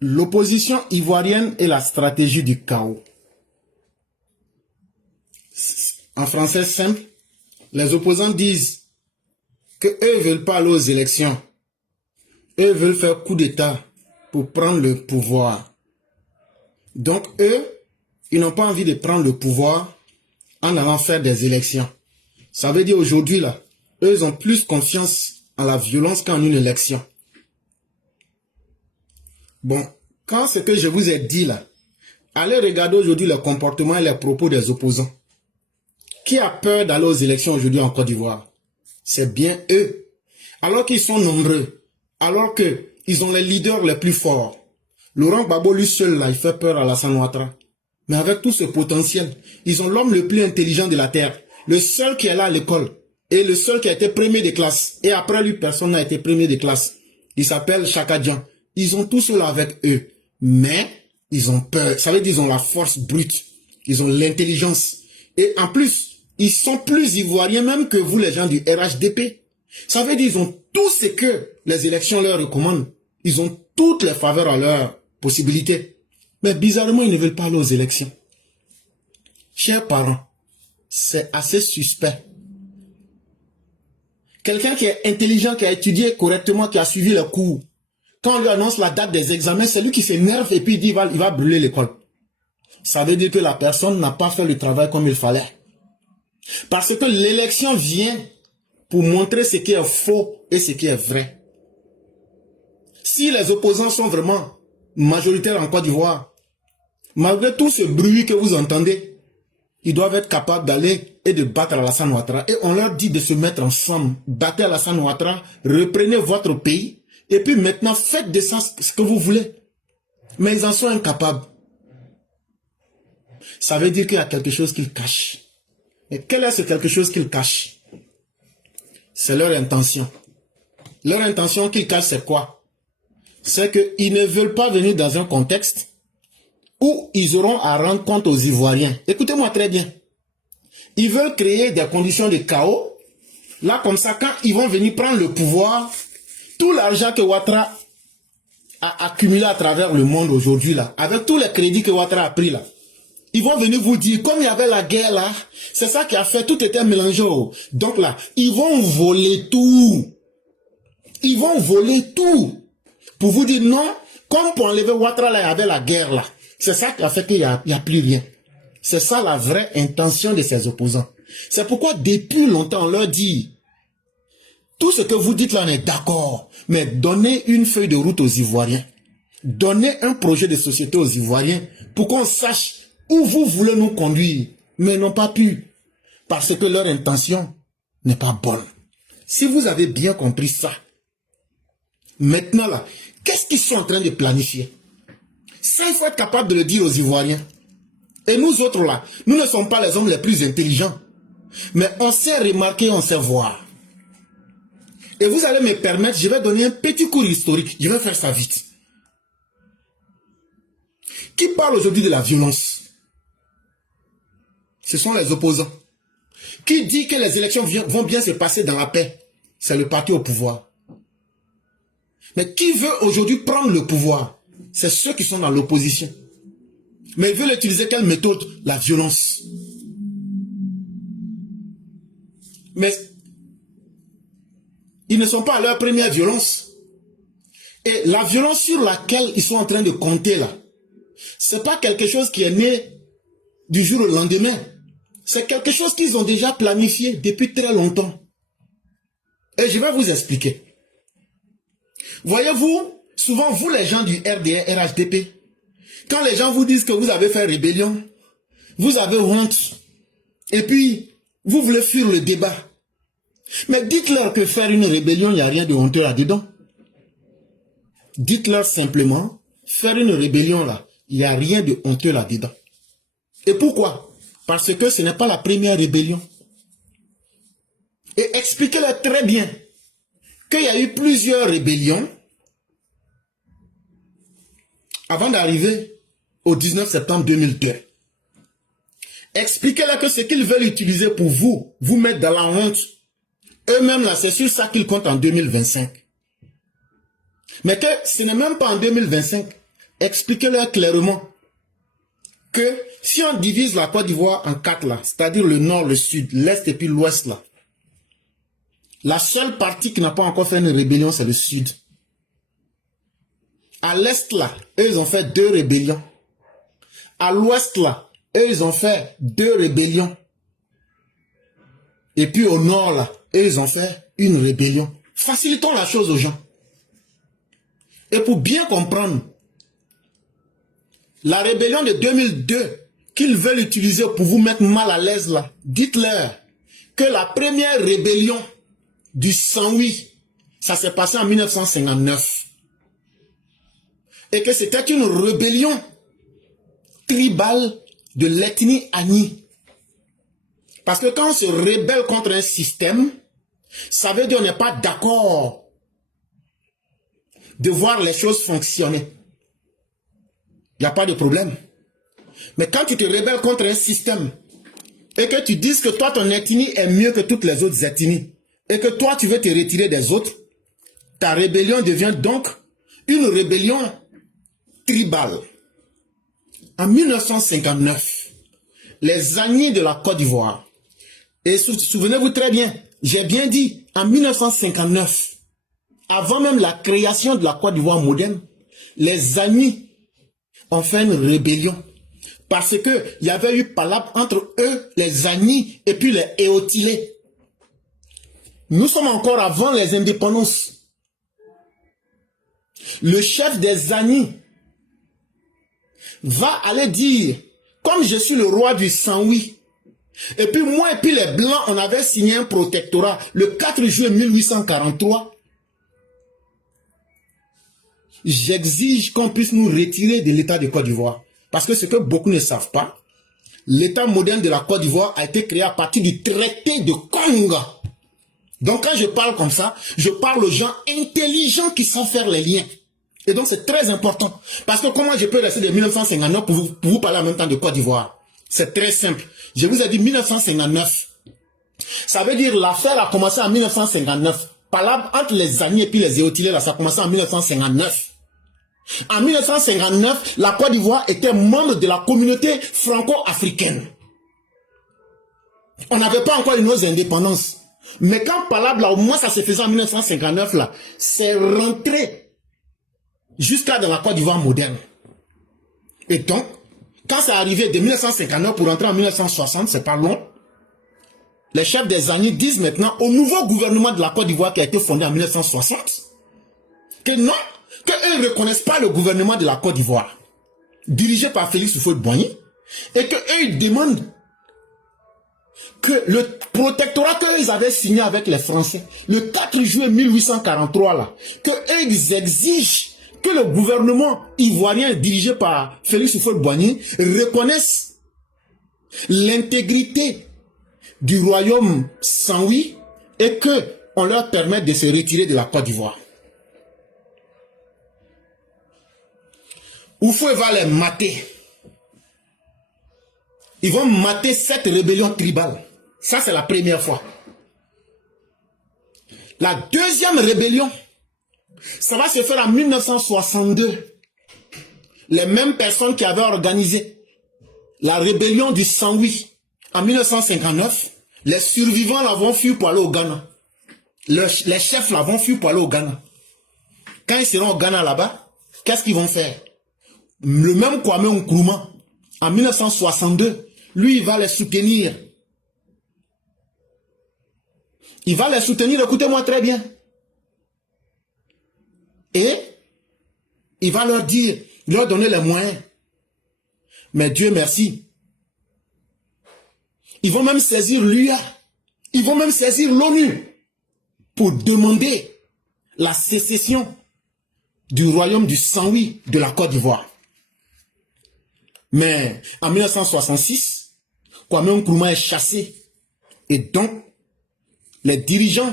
L'opposition ivoirienne et la stratégie du chaos. En français simple, les opposants disent que eux ne veulent pas aller aux élections. Eux veulent faire coup d'État pour prendre le pouvoir. Donc eux, ils n'ont pas envie de prendre le pouvoir en allant faire des élections. Ça veut dire aujourd'hui là, eux ils ont plus confiance en la violence qu'en une élection. Bon, quand ce que je vous ai dit là, allez regarder aujourd'hui le comportement et les propos des opposants. Qui a peur d'aller aux élections aujourd'hui en Côte d'Ivoire? C'est bien eux. Alors qu'ils sont nombreux, alors qu'ils ont les leaders les plus forts. Laurent Gbagbo, lui seul là, il fait peur à Alassane Ouattara. Mais avec tout ce potentiel, ils ont l'homme le plus intelligent de la terre. Le seul qui est là à l'école. Et le seul qui a été premier de classe. Et après lui, personne n'a été premier de classe. Il s'appelle Chaka Dian. Ils ont tout cela avec eux. Mais, ils ont peur. Ça veut dire qu'ils ont la force brute. Ils ont l'intelligence. Et en plus, ils sont plus ivoiriens même que vous, les gens du RHDP. Ça veut dire qu'ils ont tout ce que les élections leur recommandent. Ils ont toutes les faveurs à leur possibilité. Mais bizarrement, ils ne veulent pas aller aux élections. Chers parents, c'est assez suspect. Quelqu'un qui est intelligent, qui a étudié correctement, qui a suivi le cours, quand on lui annonce la date des examens, c'est lui qui s'énerve et puis il dit il va brûler l'école. Ça veut dire que la personne n'a pas fait le travail comme il fallait. Parce que l'élection vient pour montrer ce qui est faux et ce qui est vrai. Si les opposants sont vraiment majoritaires en Côte d'Ivoire, malgré tout ce bruit que vous entendez, ils doivent être capables d'aller et de battre Alassane Ouattara. Et on leur dit de se mettre ensemble. Battez Alassane Ouattara, reprenez votre pays, et puis maintenant faites de ça ce que vous voulez. Mais ils en sont incapables. Ça veut dire qu'il y a quelque chose qu'ils cachent. Et quel est ce quelque chose qu'ils cachent? C'est leur intention. Leur intention qu'ils cachent, c'est quoi? C'est qu'ils ne veulent pas venir dans un contexte où ils auront à rendre compte aux Ivoiriens. Écoutez-moi très bien. Ils veulent créer des conditions de chaos. Là, comme ça, quand ils vont venir prendre le pouvoir, tout l'argent que Ouattara a accumulé à travers le monde aujourd'hui, là, avec tous les crédits que Ouattara a pris, là, ils vont venir vous dire, comme il y avait la guerre, là, c'est ça qui a fait, tout était mélangé. Donc là, ils vont voler tout. Ils vont voler tout. Pour vous dire non, comme pour enlever Ouattara, là, il y avait la guerre, là. C'est ça qui a fait qu'il n'y a plus rien. C'est ça la vraie intention de ces opposants. C'est pourquoi depuis longtemps on leur dit, tout ce que vous dites là on est d'accord, mais donnez une feuille de route aux Ivoiriens. Donnez un projet de société aux Ivoiriens pour qu'on sache où vous voulez nous conduire. Mais ils n'ont pas pu. Parce que leur intention n'est pas bonne. Si vous avez bien compris ça, maintenant là, qu'est-ce qu'ils sont en train de planifier? Ça, il faut être capable de le dire aux Ivoiriens. Et nous autres là, nous ne sommes pas les hommes les plus intelligents. Mais on sait remarquer, on sait voir. Et vous allez me permettre, je vais donner un petit cours historique. Je vais faire ça vite. Qui parle aujourd'hui de la violence? Ce sont les opposants. Qui dit que les élections vont bien se passer dans la paix? C'est le parti au pouvoir. Mais qui veut aujourd'hui prendre le pouvoir? C'est ceux qui sont dans l'opposition. Mais ils veulent utiliser quelle méthode? La violence. Mais ils ne sont pas à leur première violence. Et la violence sur laquelle ils sont en train de compter là, c'est pas quelque chose qui est né du jour au lendemain. C'est quelque chose qu'ils ont déjà planifié depuis très longtemps. Et je vais vous expliquer. Voyez-vous, souvent vous les gens du RDR, RHDP, quand les gens vous disent que vous avez fait rébellion, vous avez honte, et puis vous voulez fuir le débat. Mais dites-leur que faire une rébellion, il n'y a rien de honteux là-dedans. Dites-leur simplement, faire une rébellion là, il n'y a rien de honteux là-dedans. Et pourquoi? Parce que ce n'est pas la première rébellion. Et expliquez-leur très bien qu'il y a eu plusieurs rébellions avant d'arriver au 19 septembre 2002. Expliquez-leur que ce qu'ils veulent utiliser pour vous mettre dans la honte, eux-mêmes là, c'est sur ça qu'ils comptent en 2025. Mais que ce n'est même pas en 2025. expliquez-leur clairement que si on divise la Côte d'Ivoire en 4 là, c'est-à-dire le nord, le sud, l'est et puis l'ouest là, la seule partie qui n'a pas encore fait une rébellion, c'est le sud. À l'est là, eux ils ont fait 2 rébellions. À l'ouest là, eux ils ont fait 2 rébellions. Et puis au nord là, eux ils ont fait une rébellion. Facilitons la chose aux gens. Et pour bien comprendre, la rébellion de 2002 qu'ils veulent utiliser pour vous mettre mal à l'aise là, dites-leur que la première rébellion du Saint-Louis, ça s'est passé en 1959. Et que c'était une rébellion tribale de l'ethnie Ani. Parce que quand on se rébelle contre un système, ça veut dire qu'on n'est pas d'accord de voir les choses fonctionner. Il n'y a pas de problème. Mais quand tu te rebelles contre un système et que tu dis que toi, ton ethnie est mieux que toutes les autres ethnies et que toi, tu veux te retirer des autres, ta rébellion devient donc une rébellion tribale. En 1959, les Agnis de la Côte d'Ivoire, et souvenez-vous très bien, j'ai bien dit, en 1959, avant même la création de la Côte d'Ivoire moderne, les Agnis ont fait une rébellion. Parce que il y avait eu palabre entre eux, les Agnis, et puis les Éotilés. Nous sommes encore avant les indépendances. Le chef des Agnis va aller dire, comme je suis le roi du Saint-Louis, et puis moi et puis les Blancs, on avait signé un protectorat le 4 juillet 1843. J'exige qu'on puisse nous retirer de l'État de Côte d'Ivoire. Parce que ce que beaucoup ne savent pas, l'État moderne de la Côte d'Ivoire a été créé à partir du traité de Konga. Donc quand je parle comme ça, je parle aux gens intelligents qui savent faire les liens. Et donc c'est très important. Parce que comment je peux rester de 1959 pour vous parler en même temps de Côte d'Ivoire? C'est très simple. Je vous ai dit 1959. Ça veut dire l'affaire a commencé en 1959. Palabre entre les Agnis et puis les Éotilés, là, ça a commencé en 1959. En 1959, la Côte d'Ivoire était membre de la communauté franco-africaine. On n'avait pas encore nos indépendances. Mais quand palabre, là, au moins ça se faisait en 1959, là, c'est rentré jusqu'à dans la Côte d'Ivoire moderne. Et donc, quand c'est arrivé de 1959 pour rentrer en 1960, c'est pas long. Les chefs des Agnis disent maintenant au nouveau gouvernement de la Côte d'Ivoire qui a été fondé en 1960 que non, qu'eux ne reconnaissent pas le gouvernement de la Côte d'Ivoire dirigé par Félix Houphouët-Boigny et qu'eux ils demandent que le protectorat qu'ils avaient signé avec les Français le 4 juillet 1843 là, qu'eux ils exigent que le gouvernement ivoirien dirigé par Félix Houphouët-Boigny reconnaisse l'intégrité du royaume Saint-Louis et que on leur permette de se retirer de la Côte d'Ivoire. Houphouët va les mater. Ils vont mater cette rébellion tribale. Ça, c'est la première fois. La deuxième rébellion, ça va se faire en 1962. Les mêmes personnes qui avaient organisé la rébellion du Saint-Louis en 1959, les survivants là vont fuir pour aller au Ghana. Les chefs là vont fuir pour aller au Ghana. Quand ils seront au Ghana là-bas, qu'est-ce qu'ils vont faire? Le même Kwame Nkrumah, en 1962, lui, il va les soutenir. Il va les soutenir, écoutez-moi très bien. Et il va leur dire, leur donner les moyens. Mais Dieu merci. Ils vont même saisir l'UA. Ils vont même saisir l'ONU pour demander la sécession du royaume du Saint-Louis de la Côte d'Ivoire. Mais en 1966, Kwame Nkrumah est chassé. Et donc, les dirigeants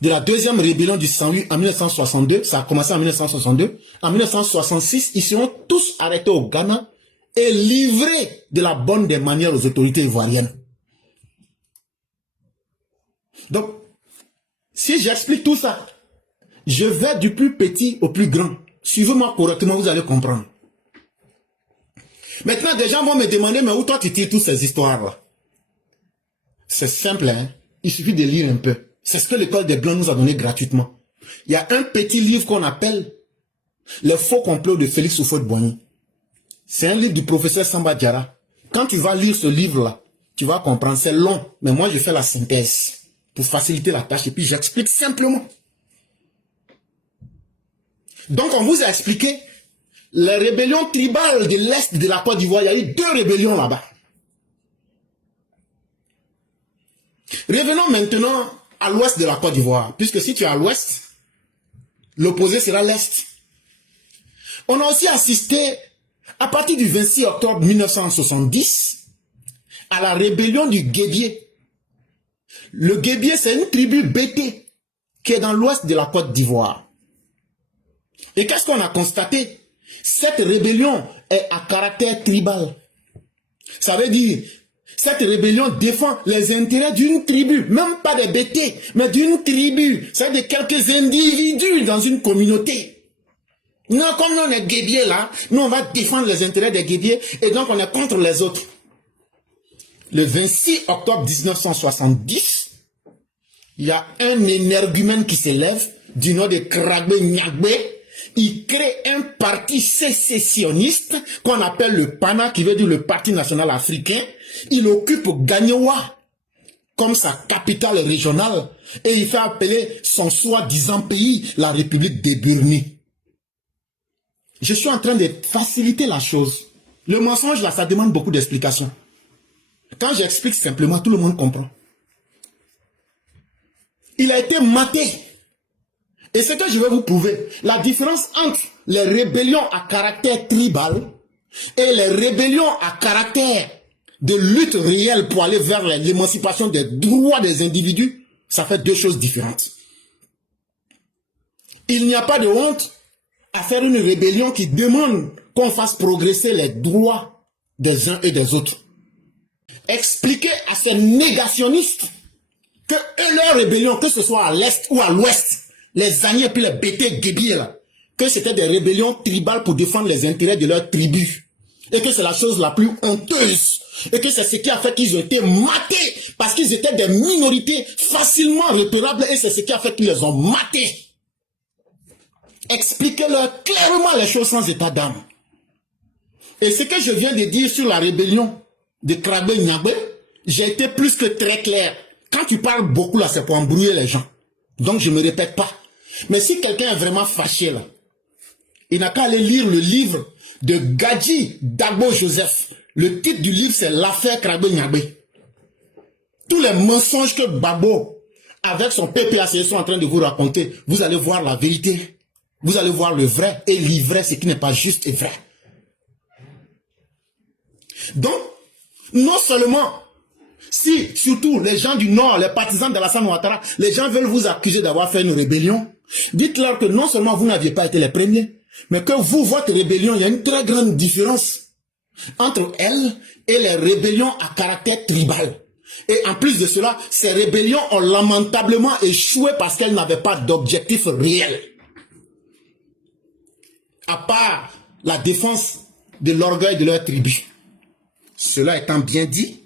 de la deuxième rébellion du Saint-Louis en 1962, ça a commencé en 1962, en 1966, ils seront tous arrêtés au Ghana et livrés de la bonne des manières aux autorités ivoiriennes. Donc, si j'explique tout ça, je vais du plus petit au plus grand. Suivez-moi correctement, vous allez comprendre. Maintenant, des gens vont me demander, mais où toi tu tires toutes ces histoires-là? C'est simple, hein? Il suffit de lire un peu. C'est ce que l'école des Blancs nous a donné gratuitement. Il y a un petit livre qu'on appelle Les faux complots de Félix Houphouët-Boigny. C'est un livre du professeur Samba Diarra. Quand tu vas lire ce livre-là, tu vas comprendre. C'est long, mais moi je fais la synthèse pour faciliter la tâche et puis j'explique simplement. Donc on vous a expliqué les rébellions tribales de l'Est de la Côte d'Ivoire. Il y a eu 2 rébellions là-bas. Revenons maintenant à l'ouest de la Côte d'Ivoire, puisque si tu es à l'ouest, l'opposé sera l'Est. On a aussi assisté, à partir du 26 octobre 1970, à la rébellion du Guébié. Le Guébié, c'est une tribu bété qui est dans l'ouest de la Côte d'Ivoire. Et qu'est-ce qu'on a constaté? Cette rébellion est à caractère tribal. Ça veut dire, cette rébellion défend les intérêts d'une tribu, même pas des bétés, mais d'une tribu. C'est de quelques individus dans une communauté. Non, comme nous on est guébiers là, nous on va défendre les intérêts des guébiers et donc on est contre les autres. Le 26 octobre 1970, il y a un énergumène qui s'élève du nom de Krabbe Nyagbe. Il crée un parti sécessionniste qu'on appelle le PANA, qui veut dire le Parti national africain. Il occupe Gagnoa comme sa capitale régionale et il fait appeler son soi-disant pays la République des Burnis. Je suis en train de faciliter la chose. Le mensonge là, ça demande beaucoup d'explications. Quand j'explique simplement, tout le monde comprend. Il a été maté. Et c'est que je vais vous prouver. La différence entre les rébellions à caractère tribal et les rébellions à caractère de lutte réelle pour aller vers l'émancipation des droits des individus, ça fait 2 choses différentes. Il n'y a pas de honte à faire une rébellion qui demande qu'on fasse progresser les droits des uns et des autres. Expliquer à ces négationnistes que leur rébellion, que ce soit à l'est ou à l'ouest, les Agnés et puis les Bété Guébier là, que c'était des rébellions tribales pour défendre les intérêts de leur tribu. Et que c'est la chose la plus honteuse. Et que c'est ce qui a fait qu'ils ont été matés. Parce qu'ils étaient des minorités facilement repérables. Et c'est ce qui a fait qu'ils les ont matés. Expliquez-leur clairement les choses sans état d'âme. Et ce que je viens de dire sur la rébellion de Krabbe Nyagbe, j'ai été plus que très clair. Quand tu parles beaucoup là, c'est pour embrouiller les gens. Donc je ne me répète pas. Mais si quelqu'un est vraiment fâché là, il n'a qu'à aller lire le livre de Gadji Dagbo Joseph. Le titre du livre, c'est l'affaire Krabbe Nyagbe. Tous les mensonges que Babo, avec son PPAC, sont en train de vous raconter, vous allez voir la vérité. Vous allez voir le vrai et l'ivraie, ce qui n'est pas juste et vrai. Donc, non seulement, si, surtout les gens du Nord, les partisans d'Alassane Ouattara, les gens veulent vous accuser d'avoir fait une rébellion, dites-leur que non seulement vous n'aviez pas été les premiers, mais que vous, votre rébellion, il y a une très grande différence entre elle et les rébellions à caractère tribal. Et en plus de cela, ces rébellions ont lamentablement échoué parce qu'elles n'avaient pas d'objectif réel. À part la défense de l'orgueil de leur tribu. Cela étant bien dit,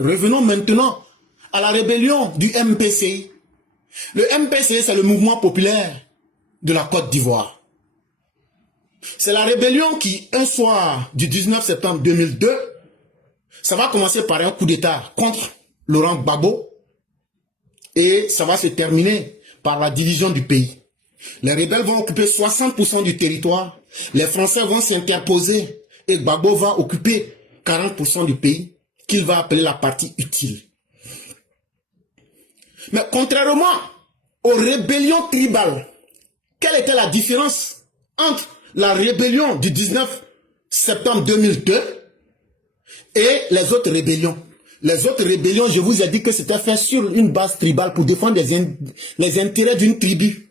revenons maintenant à la rébellion du MPCI. Le MPCI, c'est le mouvement populaire de la Côte d'Ivoire. C'est la rébellion qui, un soir du 19 septembre 2002, ça va commencer par un coup d'État contre Laurent Gbagbo et ça va se terminer par la division du pays. Les rebelles vont occuper 60% du territoire, les Français vont s'interposer et Gbagbo va occuper 40% du pays qu'il va appeler la partie utile. Mais contrairement aux rébellions tribales, quelle était la différence entre la rébellion du 19 septembre 2002 et les autres rébellions? Les autres rébellions, je vous ai dit que c'était fait sur une base tribale pour défendre les intérêts d'une tribu.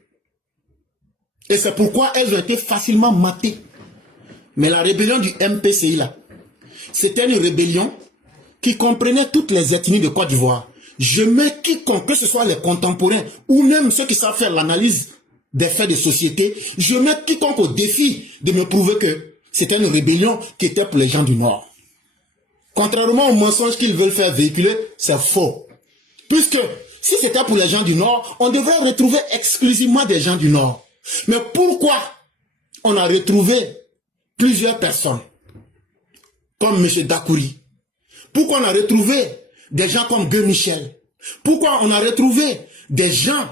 Et c'est pourquoi elles ont été facilement matées. Mais la rébellion du MPCI là, c'était une rébellion qui comprenait toutes les ethnies de Côte d'Ivoire. Je mets quiconque, que ce soit les contemporains ou même ceux qui savent faire l'analyse des faits de société, je mets quiconque au défi de me prouver que c'était une rébellion qui était pour les gens du Nord. Contrairement aux mensonges qu'ils veulent faire véhiculer, c'est faux. Puisque si c'était pour les gens du Nord, on devrait retrouver exclusivement des gens du Nord. Mais pourquoi on a retrouvé plusieurs personnes comme M. Dakouri? Pourquoi on a retrouvé des gens comme Gueux Michel? Pourquoi on a retrouvé des gens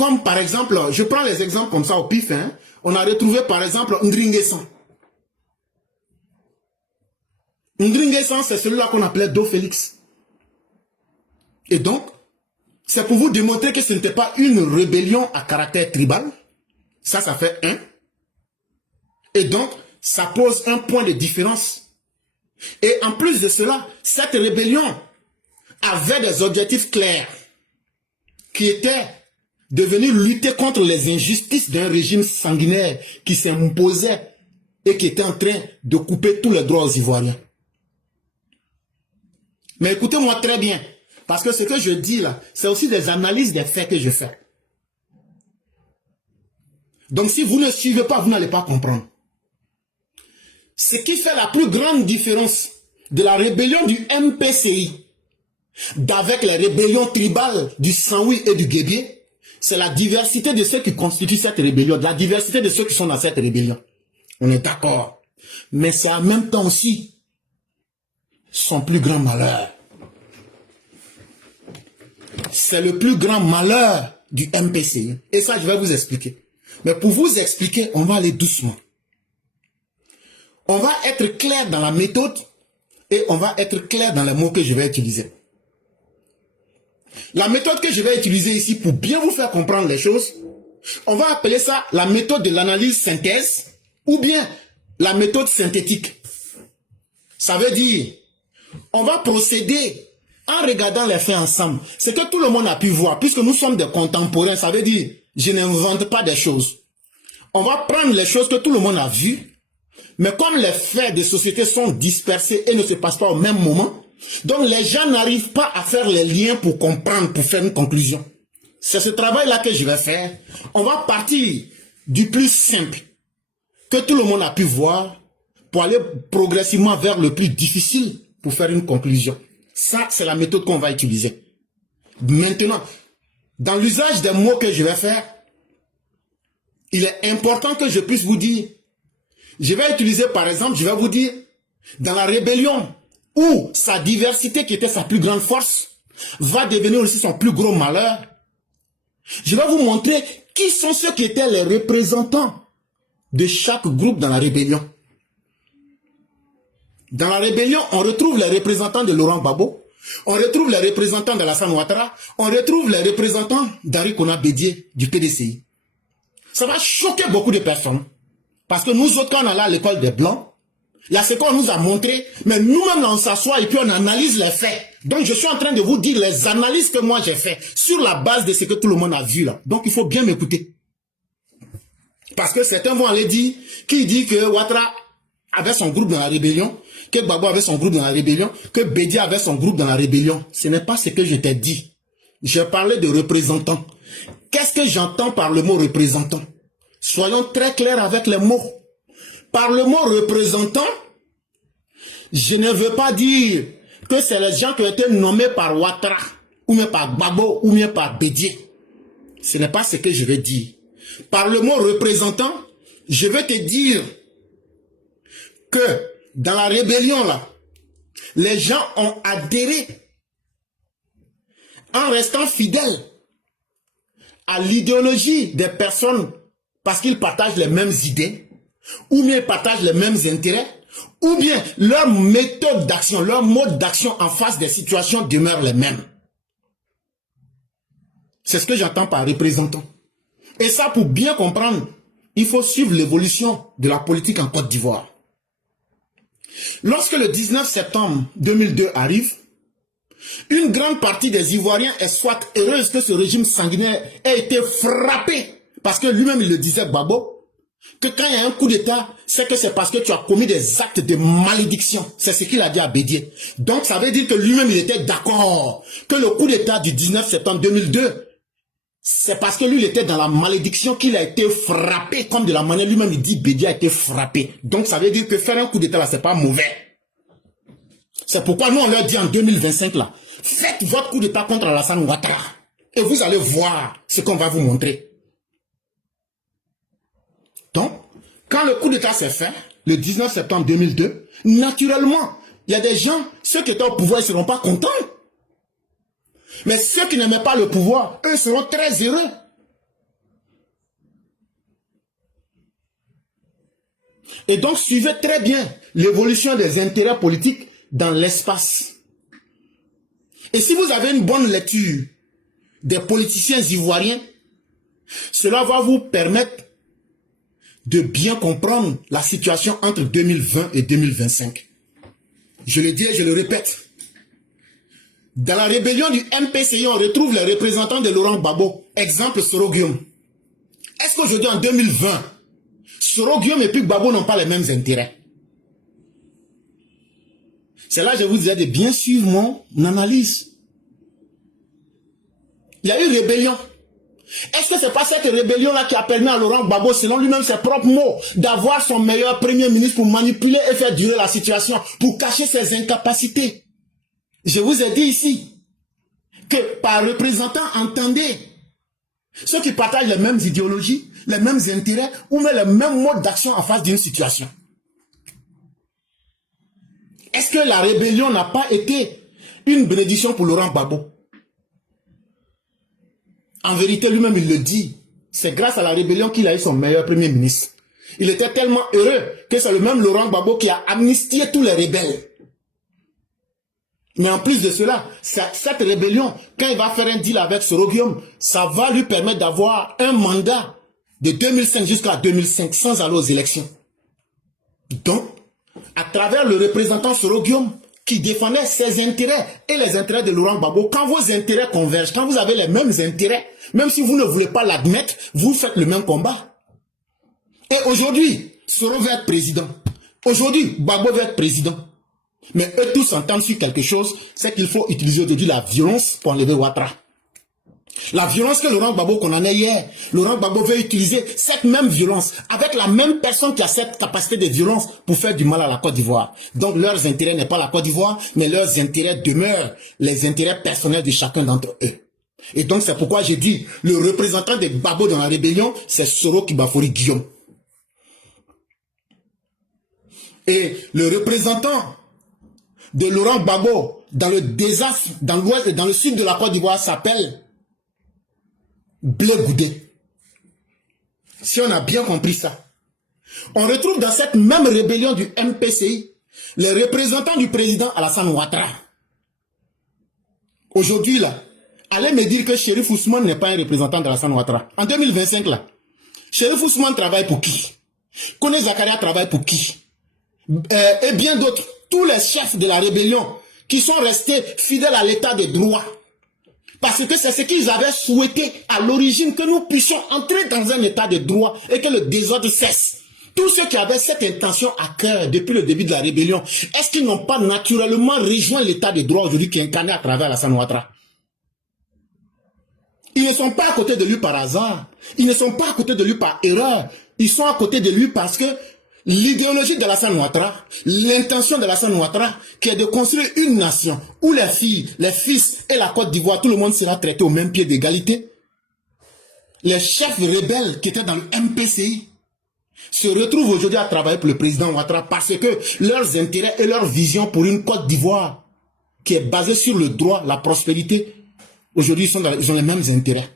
comme par exemple, je prends les exemples comme ça au pif, hein, on a retrouvé par exemple Ndringuessan. Ndringuessan, c'est celui-là qu'on appelait Do Félix. Et donc, c'est pour vous démontrer que ce n'était pas une rébellion à caractère tribal. Ça fait un. Et donc, ça pose un point de différence. Et en plus de cela, cette rébellion avait des objectifs clairs qui étaient de venir lutter contre les injustices d'un régime sanguinaire qui s'imposait et qui était en train de couper tous les droits aux Ivoiriens. Mais écoutez-moi très bien, parce que ce que je dis là, c'est aussi des analyses des faits que je fais. Donc si vous ne suivez pas, vous n'allez pas comprendre. Ce qui fait la plus grande différence de la rébellion du MPCI d'avec les rébellions tribales du Sanwi et du Guébié, c'est la diversité de ceux qui constituent cette rébellion, la diversité de ceux qui sont dans cette rébellion. On est d'accord. Mais c'est en même temps aussi son plus grand malheur. C'est le plus grand malheur du MPCI. Et ça, je vais vous expliquer. Mais pour vous expliquer, on va aller doucement. On va être clair dans la méthode et on va être clair dans les mots que je vais utiliser. La méthode que je vais utiliser ici pour bien vous faire comprendre les choses, on va appeler ça la méthode de l'analyse synthèse ou bien la méthode synthétique. Ça veut dire, on va procéder en regardant les faits ensemble. C'est que tout le monde a pu voir, puisque nous sommes des contemporains, ça veut dire, je n'invente pas des choses. On va prendre les choses que tout le monde a vues, mais comme les faits de société sont dispersés et ne se passent pas au même moment, donc les gens n'arrivent pas à faire les liens pour comprendre, pour faire une conclusion. C'est ce travail-là que je vais faire. On va partir du plus simple, que tout le monde a pu voir, pour aller progressivement vers le plus difficile pour faire une conclusion. Ça, c'est la méthode qu'on va utiliser. Maintenant, dans l'usage des mots que je vais faire, il est important que je puisse vous dire, je vais utiliser par exemple, je vais vous dire, dans la rébellion, où sa diversité qui était sa plus grande force, va devenir aussi son plus gros malheur, je vais vous montrer qui sont ceux qui étaient les représentants de chaque groupe dans la rébellion. Dans la rébellion, on retrouve les représentants de Laurent Gbagbo, on retrouve les représentants de Alassane Ouattara, on retrouve les représentants d'Henri Konan Bédié du PDCI. Ça va choquer beaucoup de personnes. Parce que nous autres, quand on est là à l'école des Blancs, il y a ce qu'on nous a montré, mais nous-mêmes, on s'assoit et puis on analyse les faits. Donc, je suis en train de vous dire les analyses que moi j'ai fait sur la base de ce que tout le monde a vu là. Donc, il faut bien m'écouter. Parce que certains vont aller dire, qui dit que Ouattara avait son groupe dans la rébellion, que Gbagbo avait son groupe dans la rébellion, que Bédié avait son groupe dans la rébellion. Ce n'est pas ce que je t'ai dit. Je parlais de représentants. Qu'est-ce que j'entends par le mot représentant? Soyons très clairs avec les mots. Par le mot représentant, je ne veux pas dire que c'est les gens qui ont été nommés par Ouattara, ou bien par Gbagbo, ou bien par Bédié. Ce n'est pas ce que je veux dire. Par le mot représentant, je veux te dire que dans la rébellion là, les gens ont adhéré en restant fidèles à l'idéologie des personnes parce qu'ils partagent les mêmes idées, ou bien ils partagent les mêmes intérêts, ou bien leur méthode d'action, leur mode d'action en face des situations demeurent les mêmes. C'est ce que j'entends par représentant. Et ça, pour bien comprendre, il faut suivre l'évolution de la politique en Côte d'Ivoire. Lorsque le 19 septembre 2002 arrive, une grande partie des Ivoiriens est soit heureuse que ce régime sanguinaire ait été frappé, parce que lui-même il le disait, Gbagbo, que quand il y a un coup d'État, c'est que c'est parce que tu as commis des actes de malédiction. C'est ce qu'il a dit à Bédié. Donc ça veut dire que lui-même il était d'accord que le coup d'État du 19 septembre 2002 C'est parce que lui, il était dans la malédiction qu'il a été frappé, comme de la manière lui-même, il dit, Bédi a été frappé. Donc, ça veut dire que faire un coup d'état là, c'est pas mauvais. C'est pourquoi nous, on leur dit en 2025 là, faites votre coup d'état contre Alassane Ouattara. Et vous allez voir ce qu'on va vous montrer. Donc, quand le coup d'état s'est fait, le 19 septembre 2002, naturellement, il y a des gens, ceux qui étaient au pouvoir, ils ne seront pas contents. Mais ceux qui n'aimaient pas le pouvoir, eux seront très heureux. Et donc, suivez très bien l'évolution des intérêts politiques dans l'espace. Et si vous avez une bonne lecture des politiciens ivoiriens, cela va vous permettre de bien comprendre la situation entre 2020 et 2025. Je le dis et je le répète. Dans la rébellion du MPCI, on retrouve les représentants de Laurent Gbagbo. Exemple, Soro Guillaume. Est-ce qu'aujourd'hui, en 2020, Soro Guillaume et puis Gbagbo n'ont pas les mêmes intérêts? C'est là que je vous disais de bien suivre mon analyse. Il y a eu rébellion. Est-ce que c'est pas cette rébellion-là qui a permis à Laurent Gbagbo, selon lui-même ses propres mots, d'avoir son meilleur premier ministre pour manipuler et faire durer la situation, pour cacher ses incapacités? Je vous ai dit ici que par représentant, entendez ceux qui partagent les mêmes idéologies, les mêmes intérêts ou même les mêmes modes d'action en face d'une situation. Est-ce que la rébellion n'a pas été une bénédiction pour Laurent Gbagbo? En vérité, lui-même, il le dit. C'est grâce à la rébellion qu'il a eu son meilleur premier ministre. Il était tellement heureux que c'est le même Laurent Gbagbo qui a amnistié tous les rebelles. Mais en plus de cela, cette rébellion, quand il va faire un deal avec Soro Guillaume, ça va lui permettre d'avoir un mandat de 2005 jusqu'à 2005 sans aller aux élections. Donc, à travers le représentant Soro Guillaume, qui défendait ses intérêts et les intérêts de Laurent Gbagbo, quand vos intérêts convergent, quand vous avez les mêmes intérêts, même si vous ne voulez pas l'admettre, vous faites le même combat. Et aujourd'hui, Soro veut être président. Aujourd'hui, Gbagbo veut être président. Mais eux tous s'entendent sur quelque chose, c'est qu'il faut utiliser aujourd'hui la violence pour enlever Ouattara. La violence que Laurent Gbagbo condamnait hier, Laurent Gbagbo veut utiliser cette même violence avec la même personne qui a cette capacité de violence pour faire du mal à la Côte d'Ivoire. Donc leurs intérêts n'est pas la Côte d'Ivoire, mais leurs intérêts demeurent les intérêts personnels de chacun d'entre eux. Et donc c'est pourquoi j'ai dit, le représentant de Gbagbo dans la rébellion, c'est Soro Kibafori Guillaume. Et le représentant de Laurent Gbagbo dans le désastre, dans l'ouest et dans le sud de la Côte d'Ivoire s'appelle Blé Goudé. Si on a bien compris ça, on retrouve dans cette même rébellion du MPCI les représentants du président Alassane Ouattara. Aujourd'hui là, allez me dire que Chérif Ousmane n'est pas un représentant d'Alassane Ouattara. En 2025 là, Chérif Ousmane travaille pour qui? Koné Zakaria travaille pour qui? Et bien d'autres. Tous les chefs de la rébellion qui sont restés fidèles à l'état de droit. Parce que c'est ce qu'ils avaient souhaité à l'origine, que nous puissions entrer dans un état de droit et que le désordre cesse. Tous ceux qui avaient cette intention à cœur depuis le début de la rébellion, est-ce qu'ils n'ont pas naturellement rejoint l'état de droit aujourd'hui qui est incarné à travers Alassane Ouattara? Ils ne sont pas à côté de lui par hasard. Ils ne sont pas à côté de lui par erreur. Ils sont à côté de lui parce que l'idéologie de Alassane Ouattara, l'intention de Alassane Ouattara, qui est de construire une nation où les filles, les fils et la Côte d'Ivoire, tout le monde sera traité au même pied d'égalité. Les chefs rebelles qui étaient dans le MPCI se retrouvent aujourd'hui à travailler pour le président Ouattara parce que leurs intérêts et leur vision pour une Côte d'Ivoire qui est basée sur le droit, la prospérité, aujourd'hui ils ont les mêmes intérêts.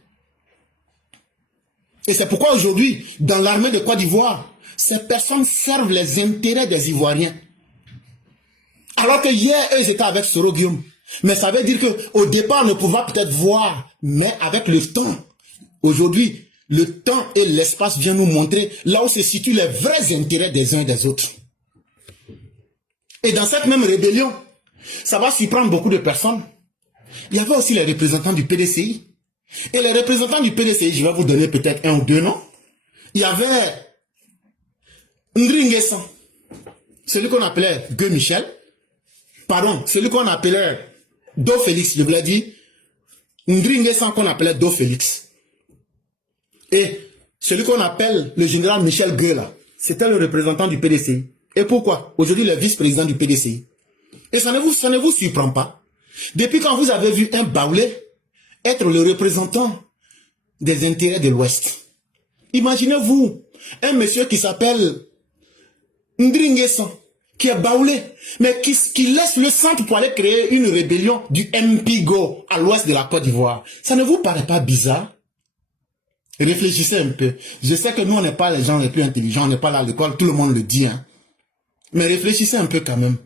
Et c'est pourquoi aujourd'hui, dans l'armée de Côte d'Ivoire, ces personnes servent les intérêts des Ivoiriens. Alors que hier, eux, ils étaient avec Soro Guillaume. Mais ça veut dire qu'au départ, on ne pouvait peut-être voir. Mais avec le temps, aujourd'hui, le temps et l'espace viennent nous montrer là où se situent les vrais intérêts des uns et des autres. Et dans cette même rébellion, ça va surprendre beaucoup de personnes. Il y avait aussi les représentants du PDCI. Et les représentants du PDCI, je vais vous donner peut-être un ou deux noms. Il y avait Ndri Nguessan, celui qu'on appelait Gueux Michel, pardon, celui qu'on appelait Do Félix, je vous l'ai dit, Ndri Nguessan qu'on appelait Do Félix. Et celui qu'on appelle le général Michel Gueux, là, c'était le représentant du PDCI. Et pourquoi? Aujourd'hui, le vice-président du PDCI. Et ça ne vous surprend pas. Depuis quand vous avez vu un Baoulé être le représentant des intérêts de l'Ouest? Imaginez-vous un monsieur qui s'appelle Ndringuessan, qui est Baoulé, mais qui laisse le centre pour aller créer une rébellion du MPGO à l'ouest de la Côte d'Ivoire. Ça ne vous paraît pas bizarre? Réfléchissez un peu. Je sais que nous, on n'est pas les gens les plus intelligents, on n'est pas là à l'école, tout le monde le dit. Hein. Mais réfléchissez un peu quand même.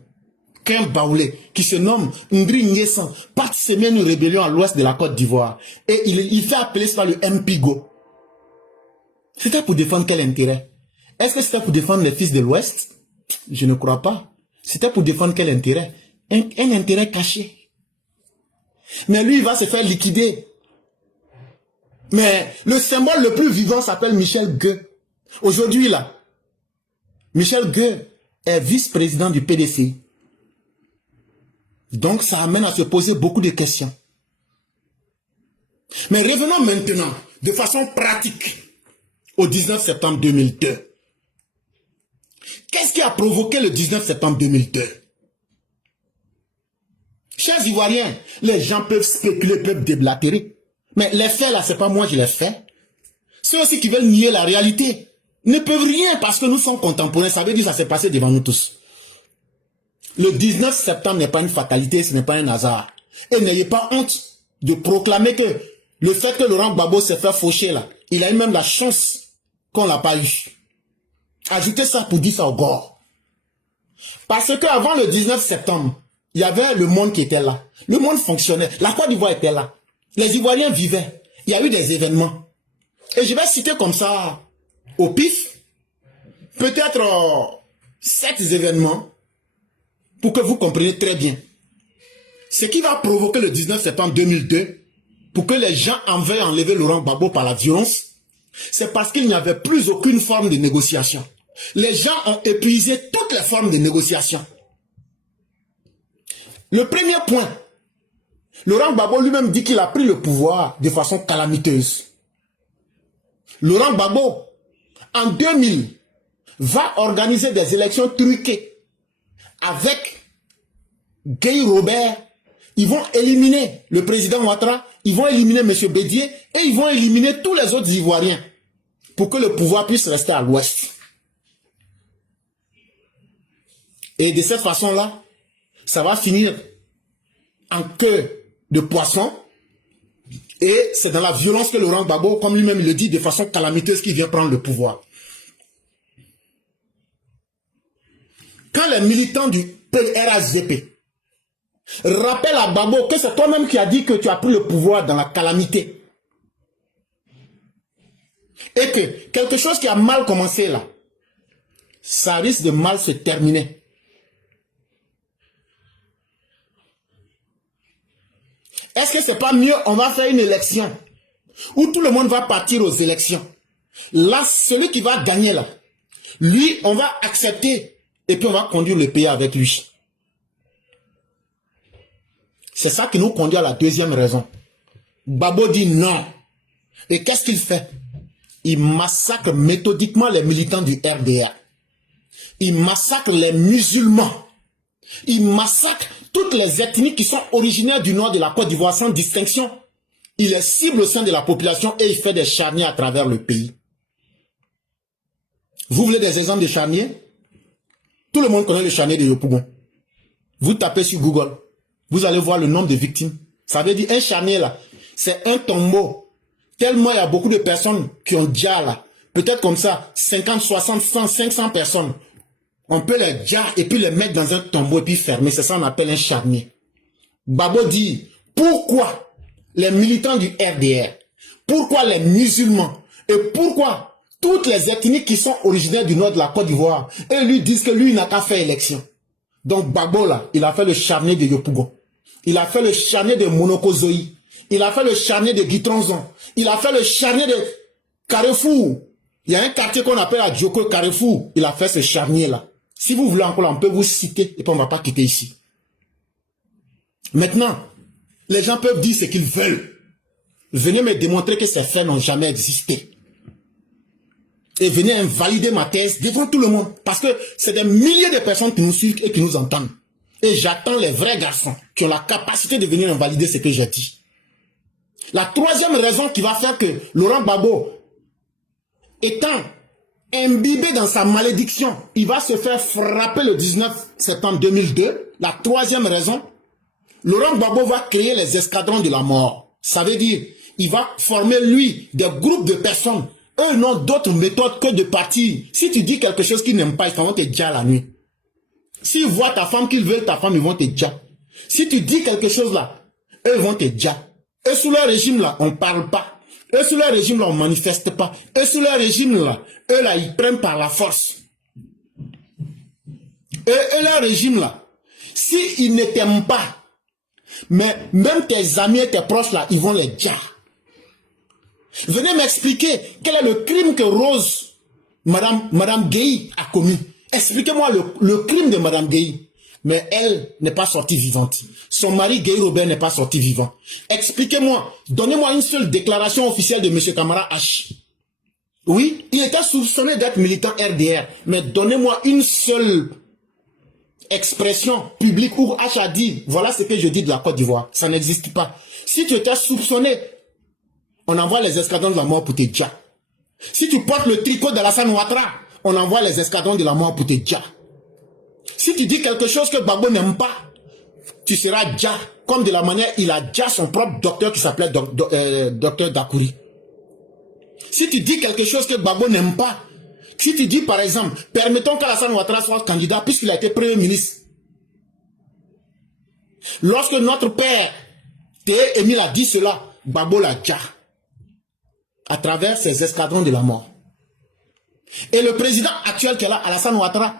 Qu'un Baoulé qui se nomme Ndringuessan part semer une rébellion à l'ouest de la Côte d'Ivoire. Et il fait appeler ça le MPGO. C'était pour défendre quel intérêt? Est-ce que c'était pour défendre les fils de l'Ouest? Je ne crois pas. C'était pour défendre quel intérêt? Un intérêt caché. Mais lui, il va se faire liquider. Mais le symbole le plus vivant s'appelle Michel Gueux. Aujourd'hui, là, Michel Gueux est vice-président du PDCI. Donc, ça amène à se poser beaucoup de questions. Mais revenons maintenant, de façon pratique, au 19 septembre 2002. Qu'est-ce qui a provoqué le 19 septembre 2002? Chers Ivoiriens, les gens peuvent spéculer, peuvent déblatérer. Mais les faits là, c'est pas moi qui les fais. Ceux aussi qui veulent nier la réalité ne peuvent rien parce que nous sommes contemporains. Ça veut dire que ça s'est passé devant nous tous. Le 19 septembre n'est pas une fatalité, ce n'est pas un hasard. Et n'ayez pas honte de proclamer que le fait que Laurent Gbagbo s'est fait faucher là, il a eu même la chance qu'on l'a pas eu. Ajoutez ça pour dire ça au gore. Parce que avant le 19 septembre, il y avait le monde qui était là. Le monde fonctionnait. La Côte d'Ivoire était là. Les Ivoiriens vivaient. Il y a eu des événements. Et je vais citer comme ça, au pif, peut-être 7 événements pour que vous compreniez très bien. Ce qui va provoquer le 19 septembre 2002, pour que les gens en veuillent enlever Laurent Gbagbo par la violence, c'est parce qu'il n'y avait plus aucune forme de négociation. Les gens ont épuisé toutes les formes de négociation. Le premier point, Laurent Gbagbo lui-même dit qu'il a pris le pouvoir de façon calamiteuse. Laurent Gbagbo, en 2000, va organiser des élections truquées avec Guy Robert. Ils vont éliminer le président Ouattara, ils vont éliminer M. Bédier et ils vont éliminer tous les autres Ivoiriens pour que le pouvoir puisse rester à l'ouest. Et de cette façon-là, ça va finir en queue de poisson. Et c'est dans la violence que Laurent Gbagbo, comme lui-même le dit, de façon calamiteuse, qu'il vient prendre le pouvoir. Quand les militants du RHDP rappellent à Gbagbo que c'est toi-même qui as dit que tu as pris le pouvoir dans la calamité, et que quelque chose qui a mal commencé là, ça risque de mal se terminer. Est-ce que c'est pas mieux, on va faire une élection où tout le monde va partir aux élections. Là, celui qui va gagner là, lui, on va accepter et puis on va conduire le pays avec lui. C'est ça qui nous conduit à la deuxième raison. Gbagbo dit non. Et qu'est-ce qu'il fait? Il massacre méthodiquement les militants du RDA. Il massacre les musulmans. Il massacre toutes les ethnies qui sont originaires du nord de la Côte d'Ivoire sans distinction. Il est cible au sein de la population et il fait des charniers à travers le pays. Vous voulez des exemples de charniers? Tout le monde connaît le charnier de Yopougon. Vous tapez sur Google, vous allez voir le nombre de victimes. Ça veut dire un charnier là, c'est un tombeau. Tellement il y a beaucoup de personnes qui ont déjà là, peut-être comme ça, 50, 60, 100, 500 personnes. On peut les déjà et puis les mettre dans un tombeau et puis fermer. C'est ça qu'on appelle un charnier. Gbagbo dit, pourquoi les militants du RDR, pourquoi les musulmans et pourquoi toutes les ethnies qui sont originaires du nord de la Côte d'Ivoire, et lui disent que lui n'a qu'à faire élection. Donc Gbagbo là, il a fait le charnier de Yopougon. Il a fait le charnier de Monokozoï. Il a fait le charnier de Guitronzon. Il a fait le charnier de Carrefour. Il y a un quartier qu'on appelle à Djoko Carrefour. Il a fait ce charnier là. Si vous voulez encore, on peut vous citer et puis on ne va pas quitter ici. Maintenant, les gens peuvent dire ce qu'ils veulent. Venez me démontrer que ces faits n'ont jamais existé. et venez invalider ma thèse devant tout le monde. Parce que c'est des milliers de personnes qui nous suivent et qui nous entendent. Et j'attends les vrais garçons qui ont la capacité de venir invalider ce que j'ai dit. La troisième raison qui va faire que Laurent Gbagbo, étant imbibé dans sa malédiction, il va se faire frapper le 19 septembre 2002. La troisième raison, Laurent Gbagbo va créer les escadrons de la mort. Ça veut dire, il va former, lui, des groupes de personnes. Eux n'ont d'autres méthodes que de partir. Si tu dis quelque chose qu'ils n'aiment pas, ils vont te dire la nuit. S'ils voient ta femme, qu'ils veulent ta femme, ils vont te dire. Si tu dis quelque chose là, eux vont te dire. Et sous leur régime là, on ne parle pas. Eux sous leur régime là, on ne manifeste pas. Eux sous leur régime là, eux là, ils prennent par la force. Et leur régime là, s'ils ne t'aiment pas, mais même tes amis et tes proches là, ils vont les dire. Venez m'expliquer quel est le crime que Rose, Madame Gueye a commis. Expliquez-moi le crime de Madame Gueye. Mais elle n'est pas sortie vivante. Son mari Gueye Robert n'est pas sorti vivant. Expliquez-moi, donnez-moi une seule déclaration officielle de M. Camara H. Oui, il était soupçonné d'être militant RDR. Mais donnez-moi une seule expression publique où H a dit, voilà ce que je dis de la Côte d'Ivoire. Ça n'existe pas. Si tu étais soupçonné, on envoie les escadrons de la mort pour te dire. Si tu portes le tricot d'Alassane Ouattara, on envoie les escadrons de la mort pour te dire. Si tu dis quelque chose que Gbagbo n'aime pas, tu seras déjà, comme de la manière il a déjà son propre docteur qui s'appelait docteur Dakouri. Si tu dis quelque chose que Gbagbo n'aime pas, si tu dis par exemple, permettons qu'Alassane Ouattara soit candidat puisqu'il a été premier ministre. Lorsque notre père, Théé Émile, a dit cela, Gbagbo l'a déjà. À travers ses escadrons de la mort. Et le président actuel qui est là, Alassane Ouattara,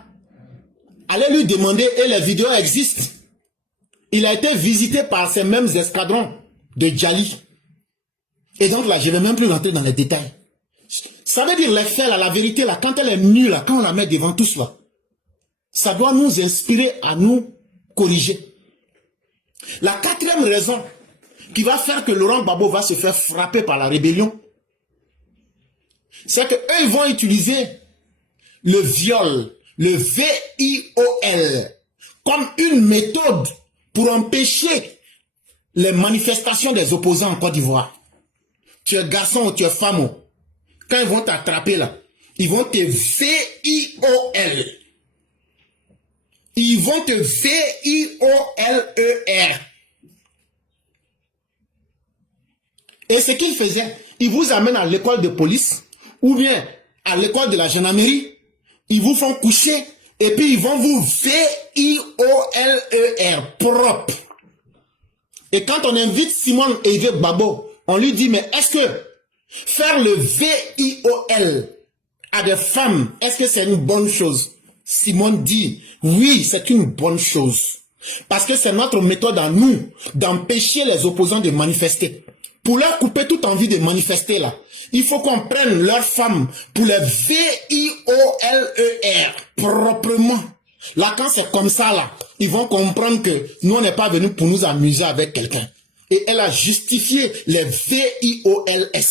allait lui demander, et les vidéos existent, il a été visité par ces mêmes escadrons de Djali. Et donc là, je ne vais même plus rentrer dans les détails. Ça veut dire les faits, là, la vérité, là, quand elle est nue, là, quand on la met devant tous, là, ça doit nous inspirer à nous corriger. La quatrième raison qui va faire que Laurent Gbagbo va se faire frapper par la rébellion, c'est qu'eux, ils vont utiliser le viol, le VIOL, comme une méthode pour empêcher les manifestations des opposants en Côte d'Ivoire. Tu es garçon ou tu es femme, quand ils vont t'attraper là, ils vont te VIOL. Ils vont te VIOLER. Et ce qu'ils faisaient, ils vous amènent à l'école de police, ou bien à l'école de la gendarmerie, ils vous font coucher, et puis ils vont vous VIOLER, propre. Et quand on invite Simone Eivie Gbagbo, on lui dit, mais est-ce que faire le VIOL à des femmes, est-ce que c'est une bonne chose? Simone dit, oui, c'est une bonne chose. Parce que c'est notre méthode à nous d'empêcher les opposants de manifester. Pour leur couper toute envie de manifester là, il faut qu'on prenne leurs femmes pour les VIOLER proprement. Là, quand c'est comme ça là, ils vont comprendre que nous, on n'est pas venus pour nous amuser avec quelqu'un. Et elle a justifié les VIOLS.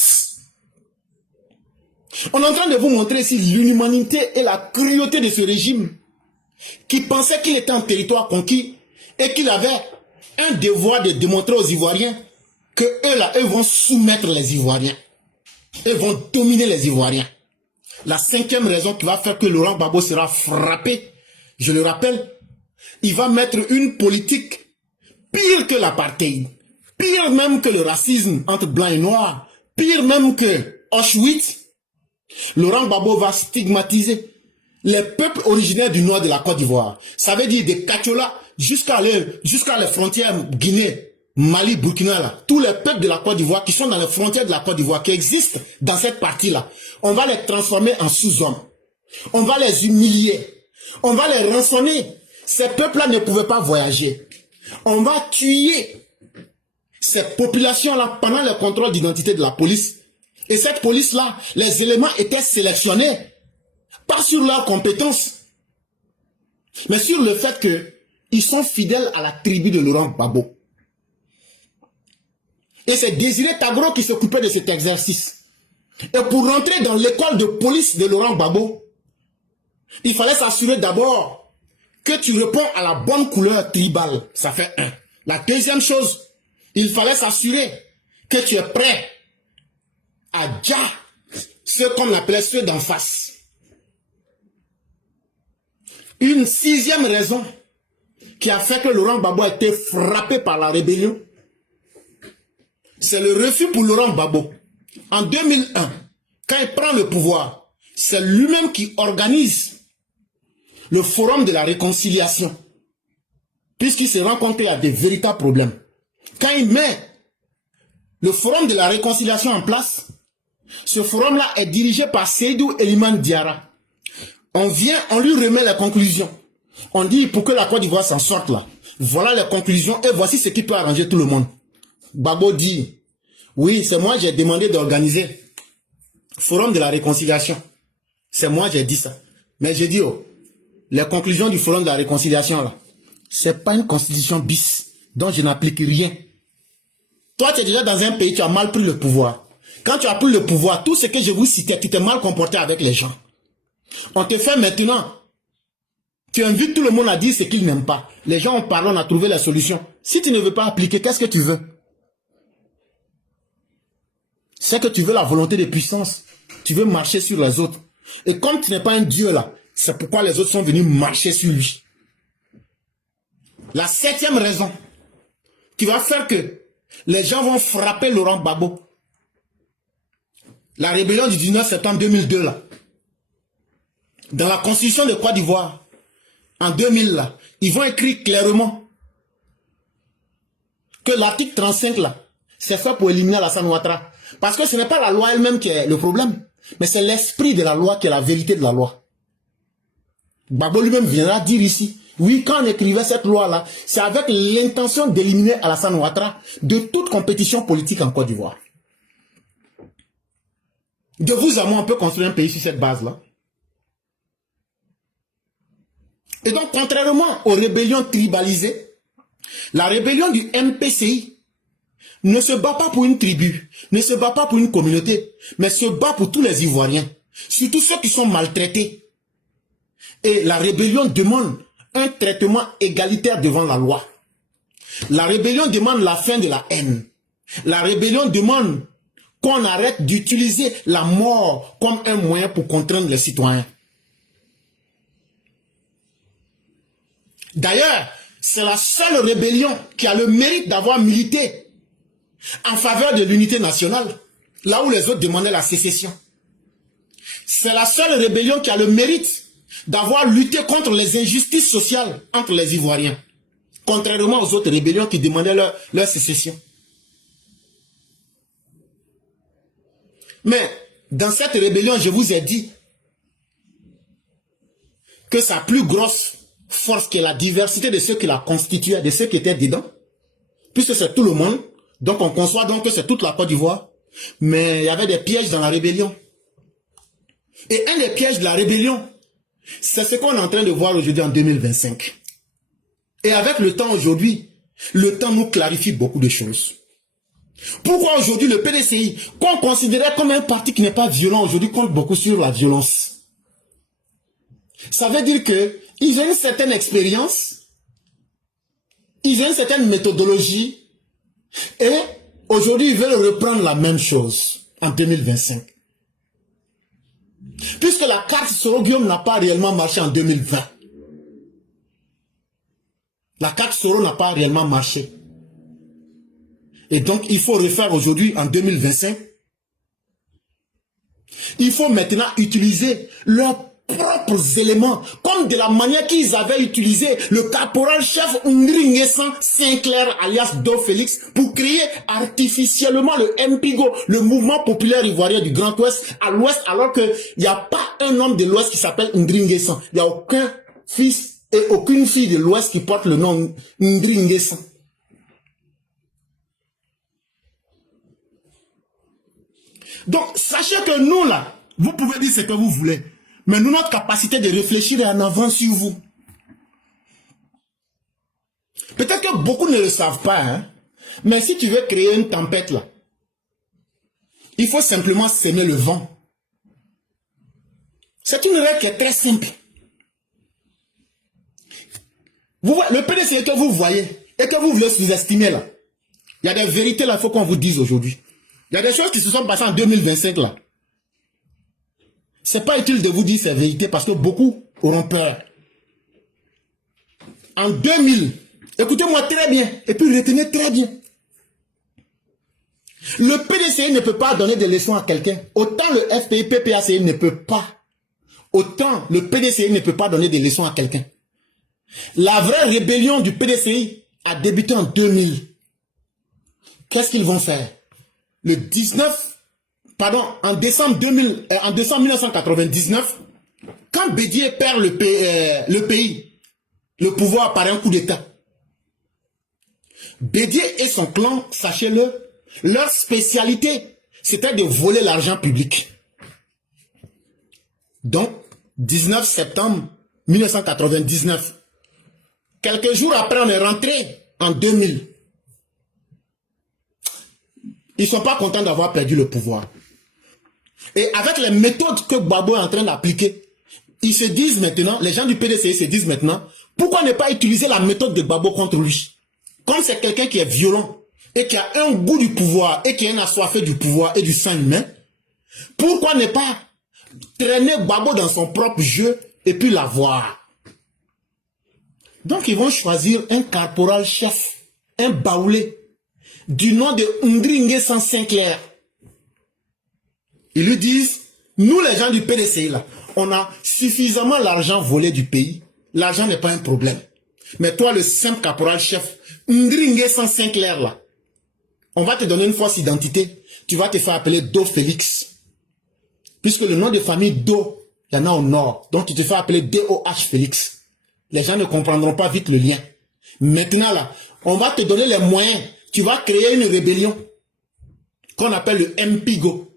On est en train de vous montrer ici l'inhumanité et la cruauté de ce régime qui pensait qu'il était en territoire conquis et qu'il avait un devoir de démontrer aux Ivoiriens que eux là, eux vont soumettre les Ivoiriens. Eux vont dominer les Ivoiriens. La cinquième raison qui va faire que Laurent Gbagbo sera frappé, je le rappelle, il va mettre une politique pire que l'apartheid, pire même que le racisme entre blancs et noirs, pire même que Auschwitz. Laurent Gbagbo va stigmatiser les peuples originaires du nord de la Côte d'Ivoire. Ça veut dire des Kachola jusqu'à les frontières Guinée, Mali, Burkina, là. Tous les peuples de la Côte d'Ivoire qui sont dans les frontières de la Côte d'Ivoire, qui existent dans cette partie-là. On va les transformer en sous-hommes. On va les humilier. On va les rançonner. Ces peuples-là ne pouvaient pas voyager. On va tuer ces populations-là pendant le contrôle d'identité de la police. Et cette police-là, les éléments étaient sélectionnés, pas sur leurs compétences, mais sur le fait qu'ils sont fidèles à la tribu de Laurent Gbagbo. Et c'est Désiré Tagro qui s'occupait de cet exercice. Et pour rentrer dans l'école de police de Laurent Gbagbo, il fallait s'assurer d'abord que tu réponds à la bonne couleur tribale. Ça fait un. La deuxième chose, il fallait s'assurer que tu es prêt à dire ceux qu'on appelait ceux d'en face. Une sixième raison qui a fait que Laurent Gbagbo a été frappé par la rébellion, c'est le refus pour Laurent Gbagbo. En 2001, quand il prend le pouvoir, c'est lui-même qui organise le forum de la réconciliation, puisqu'il s'est rencontré à des véritables problèmes. Quand il met le forum de la réconciliation en place, ce forum-là est dirigé par Seydou Eliman Diarra. On vient, on lui remet les conclusions. On dit, pour que la Côte d'Ivoire s'en sorte là, voilà les conclusions et voici ce qui peut arranger tout le monde. Gbagbo dit, oui, c'est moi j'ai demandé d'organiser forum de la réconciliation. C'est moi j'ai dit ça. Mais j'ai dit, oh, les conclusions du forum de la réconciliation là, c'est pas une constitution bis dont je n'applique rien. Toi, tu es déjà dans un pays, tu as mal pris le pouvoir. Quand tu as pris le pouvoir, tout ce que je vous citais, tu t'es mal comporté avec les gens. On te fait maintenant. Tu invites tout le monde à dire ce qu'ils n'aiment pas. Les gens ont parlé, on a trouvé la solution. Si tu ne veux pas appliquer, qu'est-ce que tu veux? C'est que tu veux la volonté de puissance. Tu veux marcher sur les autres. Et comme tu n'es pas un Dieu là, c'est pourquoi les autres sont venus marcher sur lui. La septième raison qui va faire que les gens vont frapper Laurent Gbagbo. La rébellion du 19 septembre 2002 là. Dans la constitution de Côte d'Ivoire, en 2000 là, ils vont écrire clairement que l'article 35 là, c'est fait pour éliminer Alassane Ouattara. Parce que ce n'est pas la loi elle-même qui est le problème, mais c'est l'esprit de la loi qui est la vérité de la loi. Gbagbo lui-même viendra dire ici, oui, quand on écrivait cette loi-là, c'est avec l'intention d'éliminer Alassane Ouattara de toute compétition politique en Côte d'Ivoire. De vous à moi, on peut construire un pays sur cette base-là. Et donc, contrairement aux rébellions tribalisées, la rébellion du MPCI ne se bat pas pour une tribu, ne se bat pas pour une communauté, mais se bat pour tous les Ivoiriens, surtout ceux qui sont maltraités. Et la rébellion demande un traitement égalitaire devant la loi. La rébellion demande la fin de la haine. La rébellion demande qu'on arrête d'utiliser la mort comme un moyen pour contraindre les citoyens. D'ailleurs, c'est la seule rébellion qui a le mérite d'avoir milité en faveur de l'unité nationale, là où les autres demandaient la sécession. C'est la seule rébellion qui a le mérite d'avoir lutté contre les injustices sociales entre les Ivoiriens, contrairement aux autres rébellions qui demandaient leur sécession. Mais dans cette rébellion, je vous ai dit que sa plus grosse force, qui est la diversité de ceux qui la constituaient, de ceux qui étaient dedans, puisque c'est tout le monde, donc on conçoit donc que c'est toute la Côte d'Ivoire, mais il y avait des pièges dans la rébellion. Et un des pièges de la rébellion, c'est ce qu'on est en train de voir aujourd'hui en 2025. Et avec le temps aujourd'hui, le temps nous clarifie beaucoup de choses. Pourquoi aujourd'hui le PDCI, qu'on considérait comme un parti qui n'est pas violent, aujourd'hui compte beaucoup sur la violence? Ça veut dire que ils ont une certaine expérience, ils ont une certaine méthodologie, et aujourd'hui ils veulent reprendre la même chose en 2025. Puisque la carte Soro-Guillaume n'a pas réellement marché en 2020. La carte Soro n'a pas réellement marché. Et donc il faut refaire aujourd'hui en 2025. Il faut maintenant utiliser leurs propres éléments, comme de la manière qu'ils avaient utilisé le caporal-chef Ngri Nguessan Sinclair alias Do Félix pour créer artificiellement le MPIGO, le mouvement populaire ivoirien du Grand Ouest à l'Ouest, alors qu'il n'y a pas un homme de l'Ouest qui s'appelle Ngri Nguessan. Il n'y a aucun fils et aucune fille de l'Ouest qui porte le nom Ngri Nguessan. Donc, sachez que nous, là, vous pouvez dire ce que vous voulez, mais nous, notre capacité de réfléchir est en avant sur vous. Peut-être que beaucoup ne le savent pas, hein, mais si tu veux créer une tempête, là, Il faut simplement s'aimer le vent. C'est une règle qui est très simple. Le PDCI que vous voyez et que vous voulez sous-estimer là, il y a des vérités là, il faut qu'on vous dise aujourd'hui. Il y a des choses qui se sont passées en 2025 là. C'est pas utile de vous dire ces vérités parce que beaucoup auront peur. En 2000, écoutez-moi très bien et puis retenez très bien. Le PDCI ne peut pas donner des leçons à quelqu'un. Autant le FPI, PPACI ne peut pas. Autant le PDCI ne peut pas donner des leçons à quelqu'un. La vraie rébellion du PDCI a débuté en 2000. Qu'est-ce qu'ils vont faire? En décembre 1999, quand Bédié perd le pays, le pouvoir par un coup d'État, Bédié et son clan, sachez-le, leur spécialité, c'était de voler l'argent public. Donc, 19 septembre 1999, quelques jours après, on est rentré en 2000. Ils ne sont pas contents d'avoir perdu le pouvoir. Et avec les méthodes que Gbagbo est en train d'appliquer, ils se disent maintenant, les gens du PDCI se disent maintenant, pourquoi ne pas utiliser la méthode de Gbagbo contre lui? Comme c'est quelqu'un qui est violent et qui a un goût du pouvoir et qui est un assoiffé du pouvoir et du sang humain, pourquoi ne pas traîner Gbagbo dans son propre jeu et puis l'avoir? Donc ils vont choisir un caporal chef, un baoulé, du nom de Ndringue Saint-Clair. Ils lui disent, nous les gens du PDCI là, on a suffisamment l'argent volé du pays. L'argent n'est pas un problème. Mais toi le simple caporal chef, Ndringue Saint-Clair là, on va te donner une fausse identité. Tu vas te faire appeler Do Félix. Puisque le nom de famille Do, il y en a au nord. Donc tu te fais appeler D-O-H Félix. Les gens ne comprendront pas vite le lien. Maintenant là, on va te donner les moyens. Tu vas créer une rébellion qu'on appelle le MPIGO,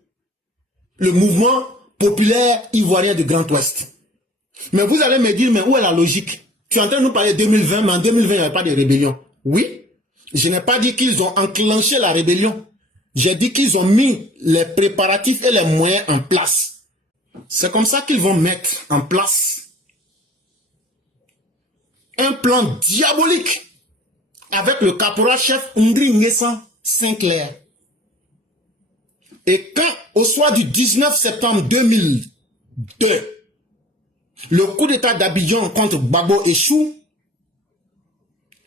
le mouvement populaire ivoirien du Grand Ouest. Mais vous allez me dire, mais où est la logique? Tu es en train de nous parler de 2020, mais en 2020, il n'y avait pas de rébellion. Oui, je n'ai pas dit qu'ils ont enclenché la rébellion. J'ai dit qu'ils ont mis les préparatifs et les moyens en place. C'est comme ça qu'ils vont mettre en place un plan diabolique avec le caporal-chef Ndringue Saint-Clair. Et quand, au soir du 19 septembre 2002, le coup d'état d'Abidjan contre Gbagbo échoue,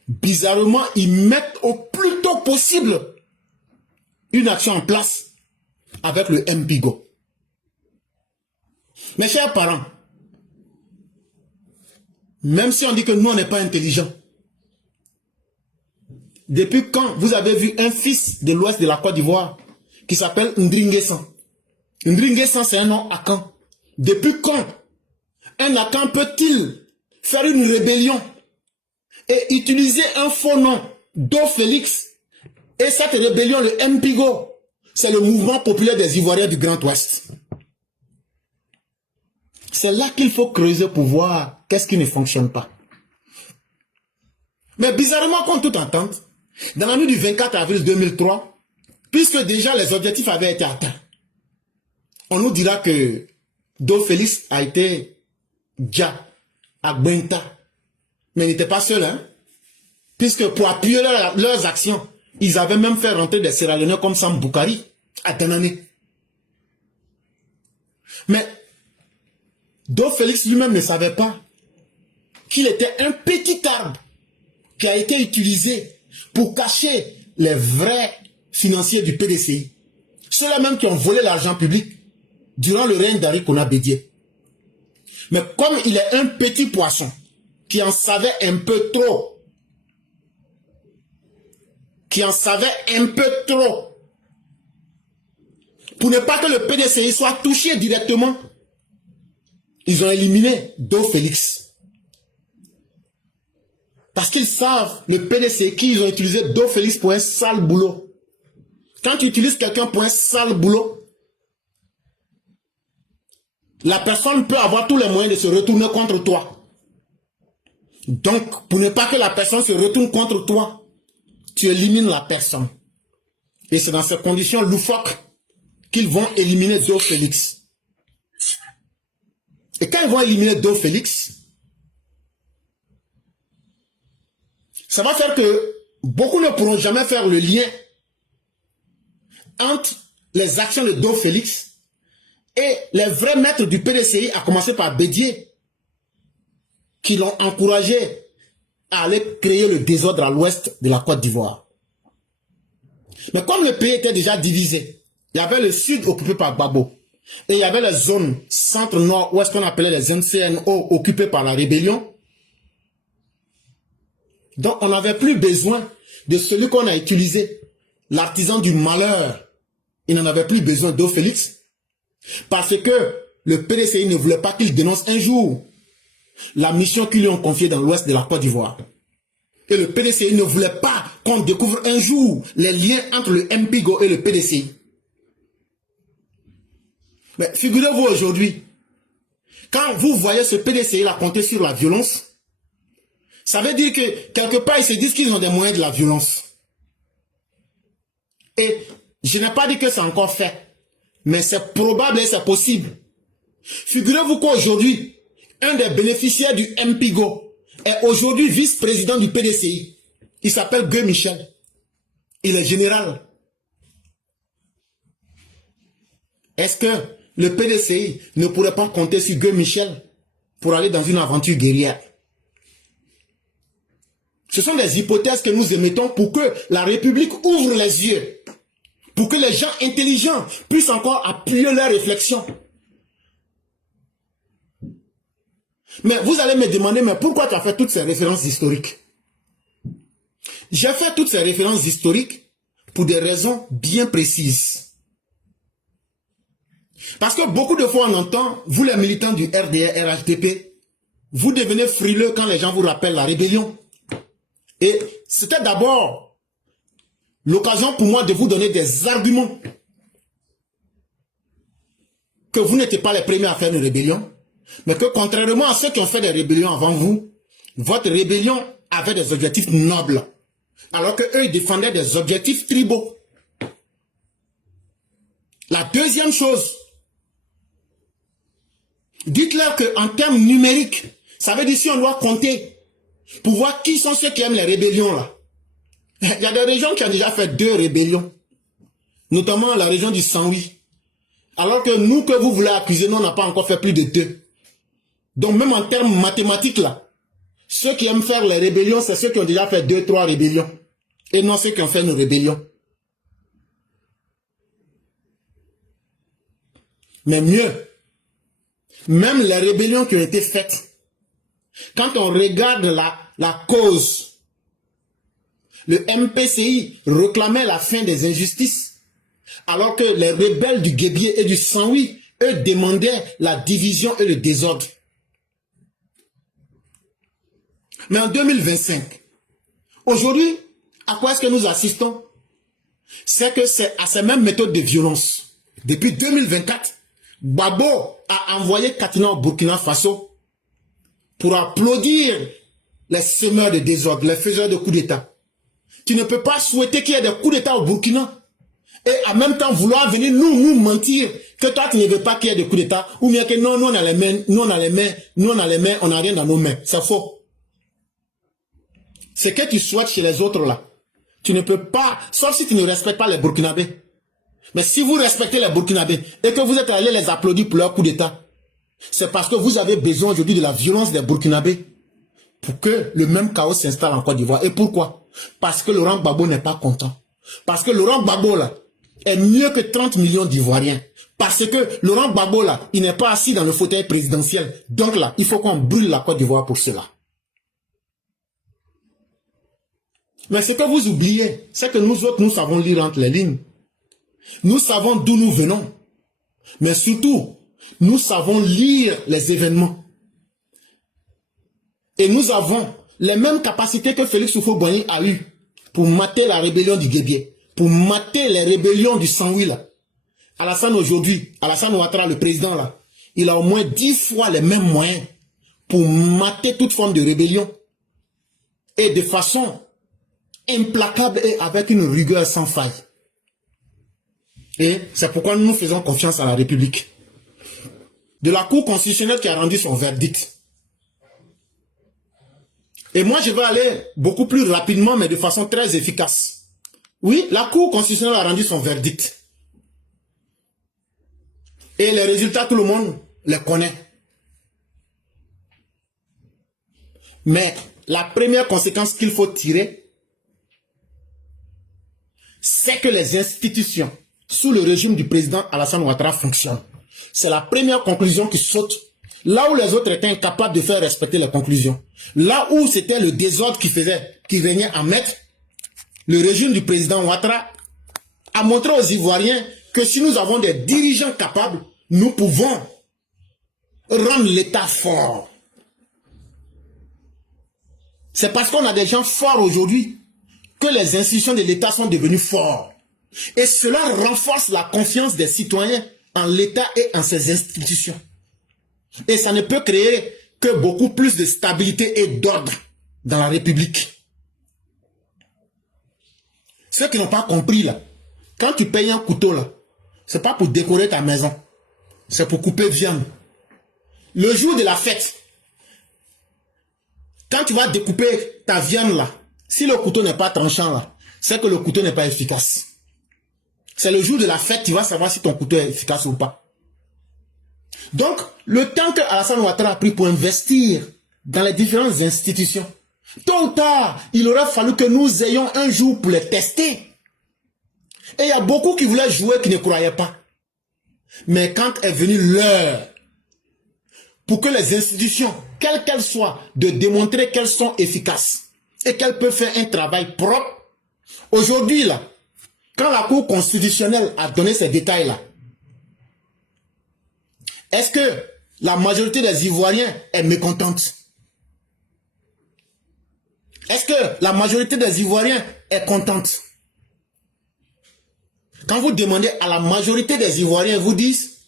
bizarrement, ils mettent au plus tôt possible une action en place avec le MPIGO. Mes chers parents, même si on dit que nous, on n'est pas intelligents, depuis quand vous avez vu un fils de l'ouest de la Côte d'Ivoire qui s'appelle Ndringue San? Ndringue San, c'est un nom Akan. Depuis quand un Akan peut-il faire une rébellion et utiliser un faux nom, Do Félix, et cette rébellion, le MPIGO, c'est le mouvement populaire des Ivoiriens du Grand Ouest. C'est là qu'il faut creuser pour voir qu'est-ce qui ne fonctionne pas. Mais bizarrement, contre toute entente, dans la nuit du 24 avril 2003, puisque déjà les objectifs avaient été atteints, on nous dira que Do Félix a été déjà à Gwenta. Mais il n'était pas seul, hein? Puisque pour appuyer leurs actions, ils avaient même fait rentrer des Sierra-Léonais comme Sam Boukari à Tenané. Mais Do Félix lui-même ne savait pas qu'il était un petit arbre qui a été utilisé pour cacher les vrais financiers du PDCI. Ceux-là même qui ont volé l'argent public durant le règne d'Henri Konan Bédié. Mais comme il est un petit poisson qui en savait un peu trop, pour ne pas que le PDCI soit touché directement, ils ont éliminé Do Félix. Parce qu'ils savent, le PDCI, qu'ils ont utilisé Do Félix pour un sale boulot. Quand tu utilises quelqu'un pour un sale boulot, la personne peut avoir tous les moyens de se retourner contre toi. Donc, pour ne pas que la personne se retourne contre toi, tu élimines la personne. Et c'est dans ces conditions loufoques qu'ils vont éliminer Do Félix. Et quand ils vont éliminer Do Félix, ça va faire que beaucoup ne pourront jamais faire le lien entre les actions de Do Félix et les vrais maîtres du PDCI, à commencer par Bédié, qui l'ont encouragé à aller créer le désordre à l'ouest de la Côte d'Ivoire. Mais comme le pays était déjà divisé, il y avait le sud occupé par Gbagbo, et il y avait les zones centre-nord-ouest qu'on appelait les MCNO occupées par la rébellion. Donc on n'avait plus besoin de celui qu'on a utilisé, l'artisan du malheur. Il n'en avait plus besoin Do Félix, parce que le PDCI ne voulait pas qu'il dénonce un jour la mission qu'ils lui ont confiée dans l'ouest de la Côte d'Ivoire. Et le PDCI ne voulait pas qu'on découvre un jour les liens entre le MPIGO et le PDCI. Mais figurez-vous aujourd'hui, quand vous voyez ce PDCI là compter sur la violence, ça veut dire que quelque part ils se disent qu'ils ont des moyens de la violence. Et je n'ai pas dit que c'est encore fait, mais c'est probable et c'est possible. Figurez-vous qu'aujourd'hui, un des bénéficiaires du MPIGO est aujourd'hui vice-président du PDCI. Il s'appelle Guy Michel. Il est général. Est-ce que le PDCI ne pourrait pas compter sur Guy Michel pour aller dans une aventure guerrière? Ce sont des hypothèses que nous émettons pour que la République ouvre les yeux, pour que les gens intelligents puissent encore appuyer leurs réflexions. Mais vous allez me demander, mais pourquoi tu as fait toutes ces références historiques? J'ai fait toutes ces références historiques pour des raisons bien précises. Parce que beaucoup de fois on entend, vous les militants du RDR, RHDP, vous devenez frileux quand les gens vous rappellent la rébellion. Et c'était d'abord l'occasion pour moi de vous donner des arguments que vous n'étiez pas les premiers à faire une rébellion, mais que contrairement à ceux qui ont fait des rébellions avant vous, votre rébellion avait des objectifs nobles, alors qu'eux, ils défendaient des objectifs tribaux. La deuxième chose, dites-leur qu'en termes numériques, ça veut dire si on doit compter pour voir qui sont ceux qui aiment les rébellions là. Il y a des régions qui ont déjà fait 2 rébellions, notamment la région du Saint-Louis. Alors que nous, que vous voulez accuser, nous, on n'a pas encore fait plus de 2. Donc même en termes mathématiques là, ceux qui aiment faire les rébellions, c'est ceux qui ont déjà fait 2-3 rébellions. Et non ceux qui ont fait une rébellion. Mais mieux, même les rébellions qui ont été faites, quand on regarde la cause, le MPCI réclamait la fin des injustices, alors que les rebelles du Guébié et du Saint-Louis, eux, demandaient la division et le désordre. Mais en 2025, aujourd'hui, à quoi est-ce que nous assistons? C'est que c'est à ces mêmes méthodes de violence. Depuis 2024, Gbagbo a envoyé Katina au Burkina Faso pour applaudir les semeurs de désordre, les faiseurs de coups d'État. Tu ne peux pas souhaiter qu'il y ait des coups d'État au Burkina et en même temps vouloir venir nous mentir que toi tu ne veux pas qu'il y ait des coups d'État, ou bien que non, nous on a les mains, nous on a les mains, on n'a rien dans nos mains. C'est faux. Ce que tu souhaites chez les autres là, tu ne peux pas, sauf si tu ne respectes pas les Burkinabés. Mais si vous respectez les Burkinabés et que vous êtes allés les applaudir pour leur coup d'État, c'est parce que vous avez besoin aujourd'hui de la violence des Burkinabés pour que le même chaos s'installe en Côte d'Ivoire. Et pourquoi? Parce que Laurent Gbagbo n'est pas content. Parce que Laurent Gbagbo là est mieux que 30 millions d'Ivoiriens. Parce que Laurent Gbagbo là, il n'est pas assis dans le fauteuil présidentiel. Donc là, il faut qu'on brûle la Côte d'Ivoire pour cela. Mais ce que vous oubliez, c'est que nous autres, nous savons lire entre les lignes. Nous savons d'où nous venons. Mais surtout, nous savons lire les événements. Et nous avons les mêmes capacités que Félix Houphouët-Boigny a eues pour mater la rébellion du Guébié, pour mater les rébellions du Saint-Louis là. Alassane aujourd'hui, Alassane Ouattara, le président là, il a au moins 10 fois les mêmes moyens pour mater toute forme de rébellion. Et de façon implacable et avec une rigueur sans faille. Et c'est pourquoi nous faisons confiance à la République. De la Cour constitutionnelle qui a rendu son verdict. Et moi, je vais aller beaucoup plus rapidement, mais de façon très efficace. Oui, la Cour constitutionnelle a rendu son verdict. Et les résultats, tout le monde les connaît. Mais la première conséquence qu'il faut tirer, c'est que les institutions, sous le régime du président Alassane Ouattara, fonctionnent. C'est la première conclusion qui saute. Là où les autres étaient incapables de faire respecter les conclusions. Là où c'était le désordre qui régnait en maître, le régime du président Ouattara a montré aux Ivoiriens que si nous avons des dirigeants capables, nous pouvons rendre l'État fort. C'est parce qu'on a des gens forts aujourd'hui que les institutions de l'État sont devenues fortes. Et cela renforce la confiance des citoyens en l'État et en ses institutions. Et ça ne peut créer que beaucoup plus de stabilité et d'ordre dans la République. Ceux qui n'ont pas compris là, quand tu payes un couteau là, c'est pas pour décorer ta maison, c'est pour couper viande. Le jour de la fête, quand tu vas découper ta viande là, si le couteau n'est pas tranchant là, c'est que le couteau n'est pas efficace. C'est le jour de la fête, tu vas savoir si ton couteau est efficace ou pas. Donc, le temps que Alassane Ouattara a pris pour investir dans les différentes institutions, tôt ou tard, il aurait fallu que nous ayons un jour pour les tester. Et il y a beaucoup qui voulaient jouer qui ne croyaient pas. Mais quand est venue l'heure pour que les institutions, quelles qu'elles soient, de démontrer qu'elles sont efficaces et qu'elles peuvent faire un travail propre, aujourd'hui là, quand la Cour constitutionnelle a donné ces détails-là, est-ce que la majorité des Ivoiriens est mécontente? Est-ce que la majorité des Ivoiriens est contente? Quand vous demandez à la majorité des Ivoiriens, ils vous disent,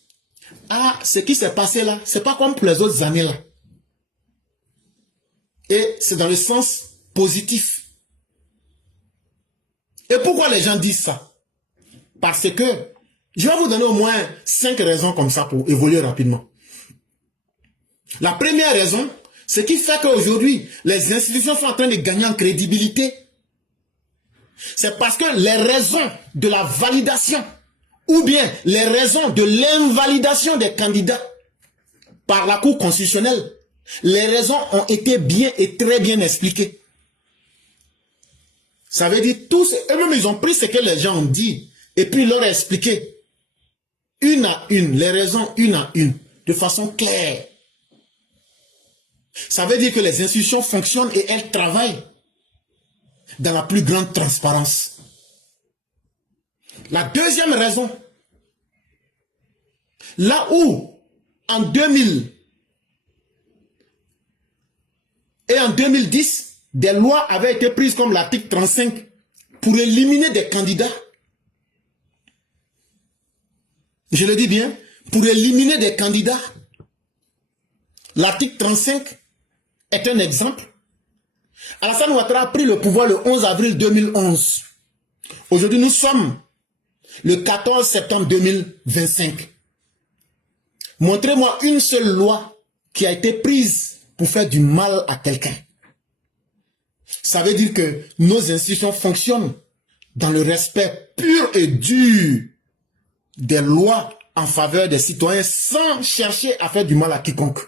ah, ce qui s'est passé là, c'est pas comme pour les autres années là. Et c'est dans le sens positif. Et pourquoi les gens disent ça? Parce que, je vais vous donner au moins 5 raisons comme ça pour évoluer rapidement. La première raison, ce qui fait qu'aujourd'hui, les institutions sont en train de gagner en crédibilité, c'est parce que les raisons de la validation ou bien les raisons de l'invalidation des candidats par la Cour constitutionnelle, les raisons ont été bien et très bien expliquées. Ça veut dire tous, eux-mêmes ils ont pris ce que les gens ont dit et puis ils leur ont expliqué une à une, les raisons une à une, de façon claire. Ça veut dire que les institutions fonctionnent et elles travaillent dans la plus grande transparence. La deuxième raison, là où en 2000 et en 2010, des lois avaient été prises comme l'article 35 pour éliminer des candidats. Je le dis bien, pour éliminer des candidats. L'article 35 est un exemple. Alassane Ouattara a pris le pouvoir le 11 avril 2011. Aujourd'hui, nous sommes le 14 septembre 2025. Montrez-moi une seule loi qui a été prise pour faire du mal à quelqu'un. Ça veut dire que nos institutions fonctionnent dans le respect pur et dur des lois en faveur des citoyens sans chercher à faire du mal à quiconque.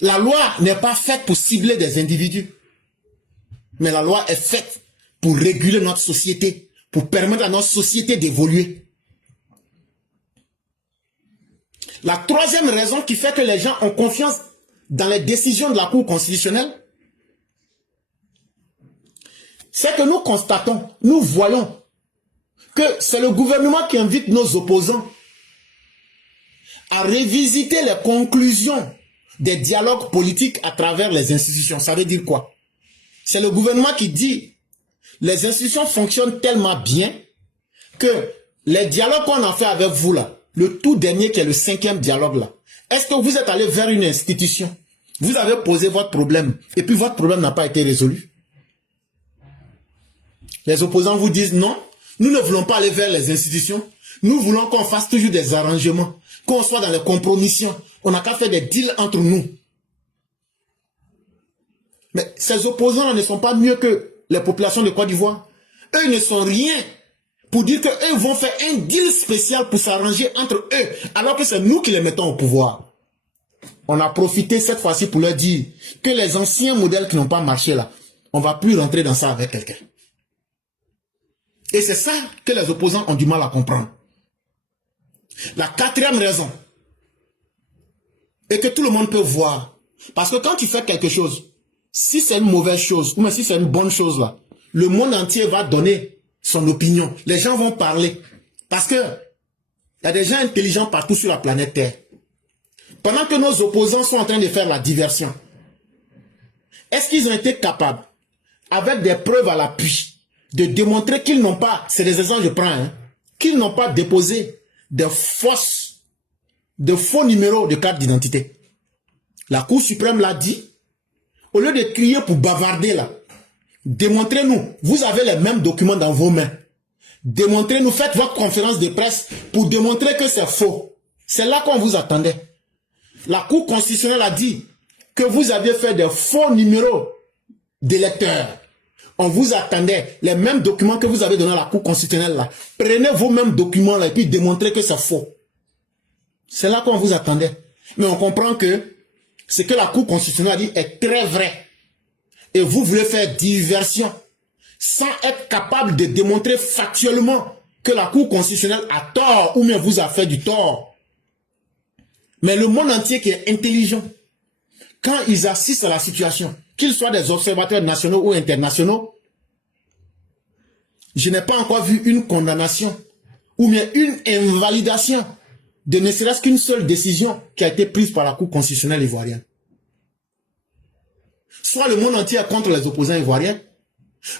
La loi n'est pas faite pour cibler des individus, mais la loi est faite pour réguler notre société, pour permettre à notre société d'évoluer. La troisième raison qui fait que les gens ont confiance dans les décisions de la Cour constitutionnelle, c'est que nous constatons, nous voyons que c'est le gouvernement qui invite nos opposants à révisiter les conclusions des dialogues politiques à travers les institutions. Ça veut dire quoi? C'est le gouvernement qui dit les institutions fonctionnent tellement bien que les dialogues qu'on a fait avec vous là, le tout dernier qui est le 5e dialogue là, est-ce que vous êtes allé vers une institution, vous avez posé votre problème et puis votre problème n'a pas été résolu? Les opposants vous disent non, Nous ne voulons pas aller vers les institutions. Nous voulons qu'on fasse toujours des arrangements, qu'on soit dans les compromissions. On n'a qu'à faire des deals entre nous. Mais ces opposants ne sont pas mieux que les populations de Côte d'Ivoire. Eux ne sont rien pour dire qu'eux vont faire un deal spécial pour s'arranger entre eux, alors que c'est nous qui les mettons au pouvoir. On a profité cette fois-ci pour leur dire que les anciens modèles qui n'ont pas marché là, on ne va plus rentrer dans ça avec quelqu'un. Et c'est ça que les opposants ont du mal à comprendre. La quatrième raison, et que tout le monde peut voir, parce que quand tu fais quelque chose, si c'est une mauvaise chose, ou même si c'est une bonne chose là, le monde entier va donner son opinion. Les gens vont parler. Parce que il y a des gens intelligents partout sur la planète Terre. Pendant que nos opposants sont en train de faire la diversion, est-ce qu'ils ont été capables, avec des preuves à l'appui, de démontrer qu'ils n'ont pas, c'est des exemples que je prends, hein, qu'ils n'ont pas déposé de faux numéros de carte d'identité? La Cour suprême l'a dit. Au lieu de crier pour bavarder là, démontrez-nous, vous avez les mêmes documents dans vos mains. Démontrez-nous, faites votre conférence de presse pour démontrer que c'est faux. C'est là qu'on vous attendait. La Cour constitutionnelle a dit que vous aviez fait des faux numéros d'électeurs. On vous attendait, les mêmes documents que vous avez donnés à la Cour constitutionnelle là. Prenez vos mêmes documents là et puis démontrez que c'est faux. C'est là qu'on vous attendait. Mais on comprend que ce que la Cour constitutionnelle a dit est très vrai. Et vous voulez faire diversion sans être capable de démontrer factuellement que la Cour constitutionnelle a tort ou bien vous a fait du tort. Mais le monde entier qui est intelligent, quand ils assistent à la situation, qu'ils soient des observateurs nationaux ou internationaux, je n'ai pas encore vu une condamnation ou bien une invalidation de ne serait-ce qu'une seule décision qui a été prise par la Cour constitutionnelle ivoirienne. Soit le monde entier est contre les opposants ivoiriens,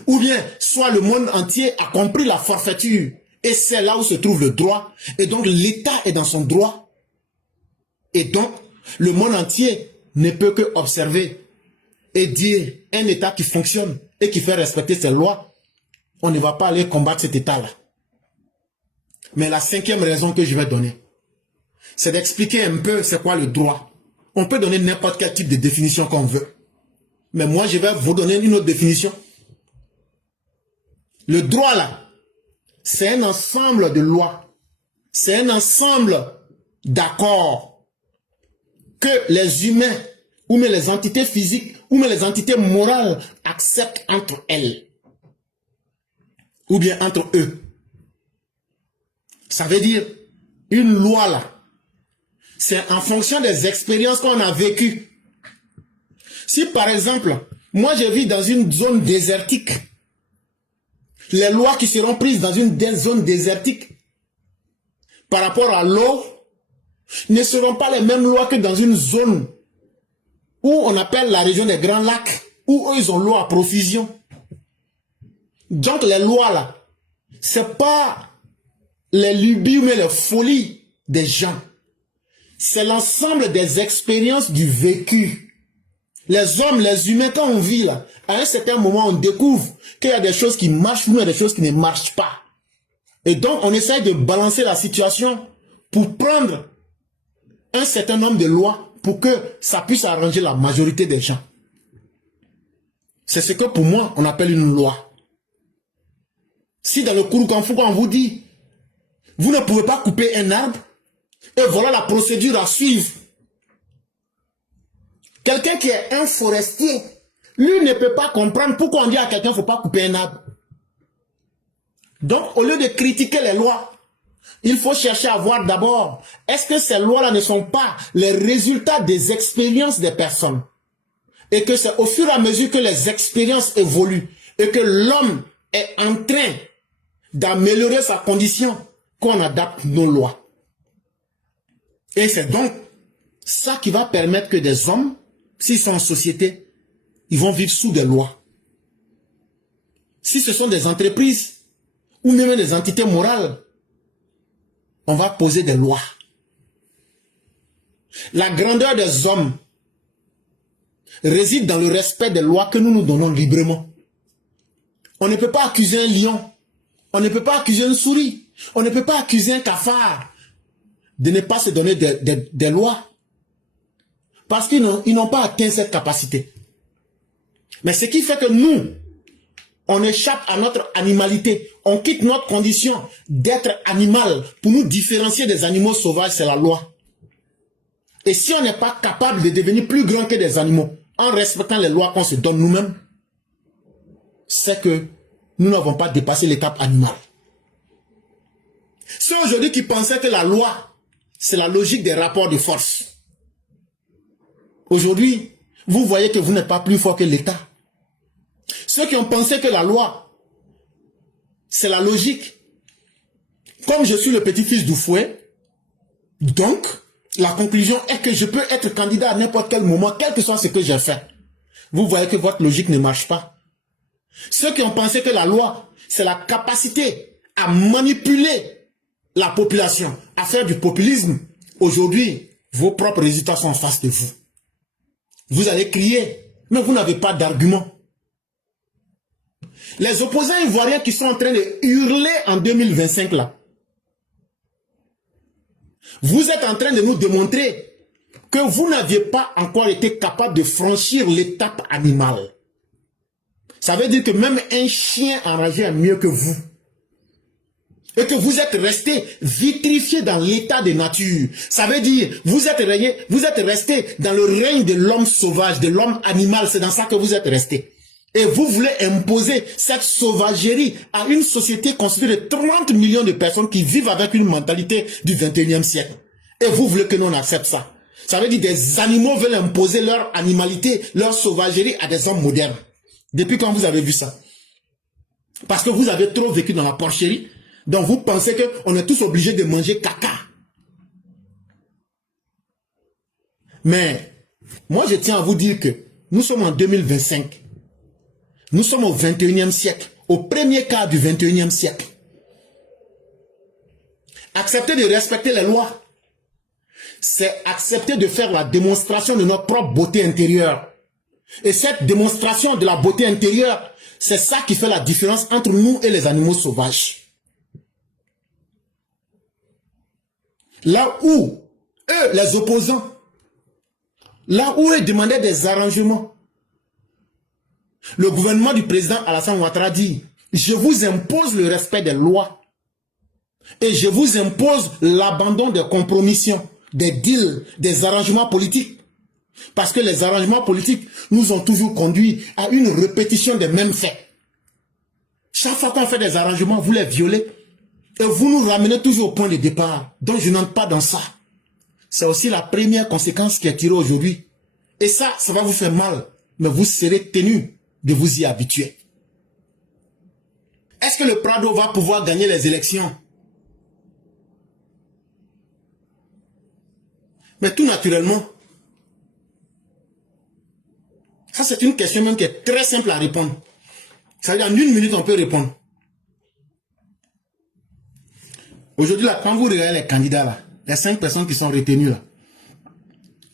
ou bien soit le monde entier a compris la forfaiture, et c'est là où se trouve le droit, et donc l'État est dans son droit, et donc le monde entier ne peut que observer et dire un État qui fonctionne et qui fait respecter ses lois, on ne va pas aller combattre cet État-là. Mais la cinquième raison que je vais donner, c'est d'expliquer un peu c'est quoi le droit. On peut donner n'importe quel type de définition qu'on veut. Mais moi, je vais vous donner une autre définition. Le droit, là, c'est un ensemble de lois. C'est un ensemble d'accords que les humains, ou même les entités physiques, ou même les entités morales acceptent entre elles. Ou bien entre eux. Ça veut dire, une loi, là, c'est en fonction des expériences qu'on a vécues. Si par exemple, moi je vis dans une zone désertique, les lois qui seront prises dans une zone désertique par rapport à l'eau ne seront pas les mêmes lois que dans une zone où on appelle la région des Grands Lacs, où eux ils ont l'eau à profusion. Donc les lois là, c'est pas les lubies mais les folies des gens. C'est l'ensemble des expériences du vécu. Les hommes, les humains, quand on vit là, à un certain moment, on découvre qu'il y a des choses qui marchent ou il y a des choses qui ne marchent pas. Et donc, on essaie de balancer la situation pour prendre un certain nombre de lois pour que ça puisse arranger la majorité des gens. C'est ce que pour moi, on appelle une loi. Si dans le cours Kung Fu, on vous dit, vous ne pouvez pas couper un arbre, et voilà la procédure à suivre. Quelqu'un qui est un forestier, lui ne peut pas comprendre pourquoi on dit à quelqu'un qu'il ne faut pas couper un arbre. Donc, au lieu de critiquer les lois, il faut chercher à voir d'abord, est-ce que ces lois-là ne sont pas les résultats des expériences des personnes? Et que c'est au fur et à mesure que les expériences évoluent et que l'homme est en train d'améliorer sa condition qu'on adapte nos lois. Et c'est donc ça qui va permettre que des hommes, s'ils sont en société, ils vont vivre sous des lois. Si ce sont des entreprises ou même des entités morales, on va poser des lois. La grandeur des hommes réside dans le respect des lois que nous nous donnons librement. On ne peut pas accuser un lion On ne peut pas accuser une souris. On ne peut pas accuser un cafard de ne pas se donner des lois. Parce qu'ils n'ont pas atteint cette capacité. Mais ce qui fait que nous, on échappe à notre animalité. On quitte notre condition d'être animal pour nous différencier des animaux sauvages, c'est la loi. Et si on n'est pas capable de devenir plus grand que des animaux, en respectant les lois qu'on se donne nous-mêmes, c'est que nous n'avons pas dépassé l'étape animale. Ceux aujourd'hui qui pensaient que la loi, c'est la logique des rapports de force. Aujourd'hui, vous voyez que vous n'êtes pas plus fort que l'État. Ceux qui ont pensé que la loi, c'est la logique. Comme je suis le petit-fils du fouet, donc, la conclusion est que je peux être candidat à n'importe quel moment, quel que soit ce que j'ai fait. Vous voyez que votre logique ne marche pas. Ceux qui ont pensé que la loi, c'est la capacité à manipuler la population, à faire du populisme, aujourd'hui, vos propres résultats sont en face de vous. Vous allez crier, mais vous n'avez pas d'argument. Les opposants ivoiriens qui sont en train de hurler en 2025 là, vous êtes en train de nous démontrer que vous n'aviez pas encore été capable de franchir l'étape animale. Ça veut dire que même un chien enragé est mieux que vous. Et que vous êtes resté vitrifié dans l'état de nature. Ça veut dire, vous êtes resté dans le règne de l'homme sauvage, de l'homme animal. C'est dans ça que vous êtes resté. Et vous voulez imposer cette sauvagerie à une société constituée de 30 millions de personnes qui vivent avec une mentalité du 21e siècle. Et vous voulez que nous on accepte ça. Ça veut dire des animaux veulent imposer leur animalité, leur sauvagerie à des hommes modernes. Depuis quand vous avez vu ça? Parce que vous avez trop vécu dans la porcherie. Donc vous pensez qu'on est tous obligés de manger caca. Mais moi je tiens à vous dire que nous sommes en 2025. Nous sommes au 21e siècle, au premier quart du 21e siècle. Accepter de respecter les lois, c'est accepter de faire la démonstration de notre propre beauté intérieure. Et cette démonstration de la beauté intérieure, c'est ça qui fait la différence entre nous et les animaux sauvages. Là où eux, les opposants, là où ils demandaient des arrangements, le gouvernement du président Alassane Ouattara dit, je vous impose le respect des lois et je vous impose l'abandon des compromissions, des deals, des arrangements politiques. Parce que les arrangements politiques nous ont toujours conduit à une répétition des mêmes faits. Chaque fois qu'on fait des arrangements, vous les violez et vous nous ramenez toujours au point de départ. Donc je n'entre pas dans ça. C'est aussi la première conséquence qui est tirée aujourd'hui. Et ça va vous faire mal, mais vous serez tenu de vous y habituer. Est-ce que le Prado va pouvoir gagner les élections? Mais tout naturellement, ça c'est une question même qui est très simple à répondre. Ça veut dire en 1 minute on peut répondre. Aujourd'hui là, quand vous regardez les candidats là, les 5 personnes qui sont retenues là,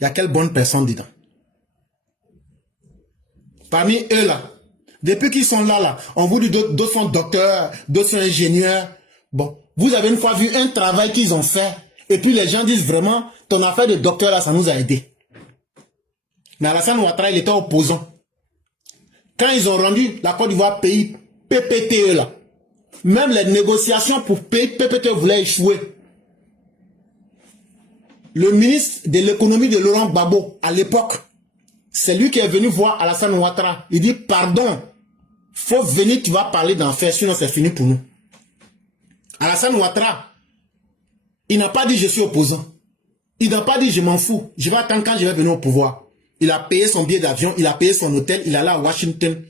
il y a quelle bonne personne dedans? Parmi eux là, depuis qu'ils sont là, on vous dit d'autres sont docteurs, d'autres sont ingénieurs. Bon, vous avez une fois vu un travail qu'ils ont fait, et puis les gens disent vraiment, ton affaire de docteur là, ça nous a aidé. Mais Alassane Ouattara, il était opposant. Quand ils ont rendu la Côte d'Ivoire pays PPTE là, même les négociations pour pays PPTE voulaient échouer. Le ministre de l'économie de Laurent Gbagbo, à l'époque, c'est lui qui est venu voir Alassane Ouattara. Il dit, pardon, faut venir, tu vas parler d'enfer, sinon c'est fini pour nous. Alassane Ouattara, il n'a pas dit je suis opposant. Il n'a pas dit je m'en fous, je vais attendre quand je vais venir au pouvoir. Il a payé son billet d'avion, il a payé son hôtel, il est allé à Washington.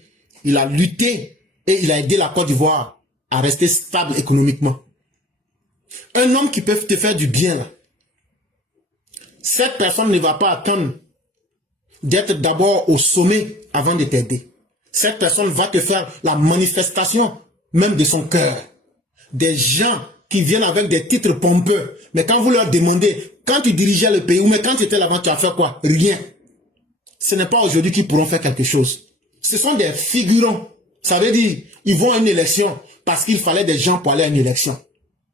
Il a lutté et il a aidé la Côte d'Ivoire à rester stable économiquement. Un homme qui peut te faire du bien là. Cette personne ne va pas attendre d'être d'abord au sommet avant de t'aider. Cette personne va te faire la manifestation même de son cœur. Des gens qui viennent avec des titres pompeux, mais quand vous leur demandez, quand tu dirigeais le pays, ou mais quand tu étais là-bas, tu as fait quoi? Rien. Ce n'est pas aujourd'hui qu'ils pourront faire quelque chose. Ce sont des figurants. Ça veut dire, ils vont à une élection. parce qu'il fallait des gens pour aller à une élection.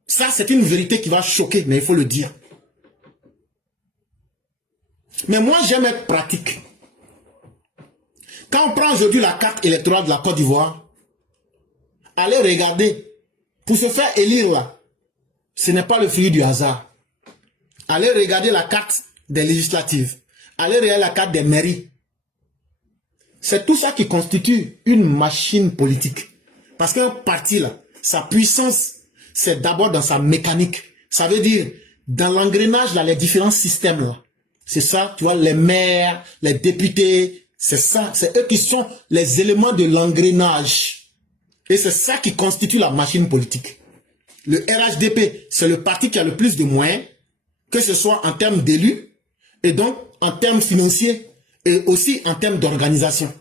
Ça, c'est une vérité qui va choquer, mais il faut le dire. Mais moi, j'aime être pratique. Quand on prend aujourd'hui la carte électorale de la Côte d'Ivoire, allez regarder. Pour se faire élire là, ce n'est pas le fruit du hasard. Allez regarder la carte des législatives. Allez regarder la carte des mairies. C'est tout ça qui constitue une machine politique. Parce qu'un parti là, sa puissance, c'est d'abord dans sa mécanique. Ça veut dire, dans l'engrenage là, les différents systèmes là. C'est ça, tu vois, les maires, les députés, c'est ça, c'est eux qui sont les éléments de l'engrenage. Et c'est ça qui constitue la machine politique. Le RHDP, c'est le parti qui a le plus de moyens, que ce soit en termes d'élus, et donc en termes financiers, et aussi en termes d'organisation.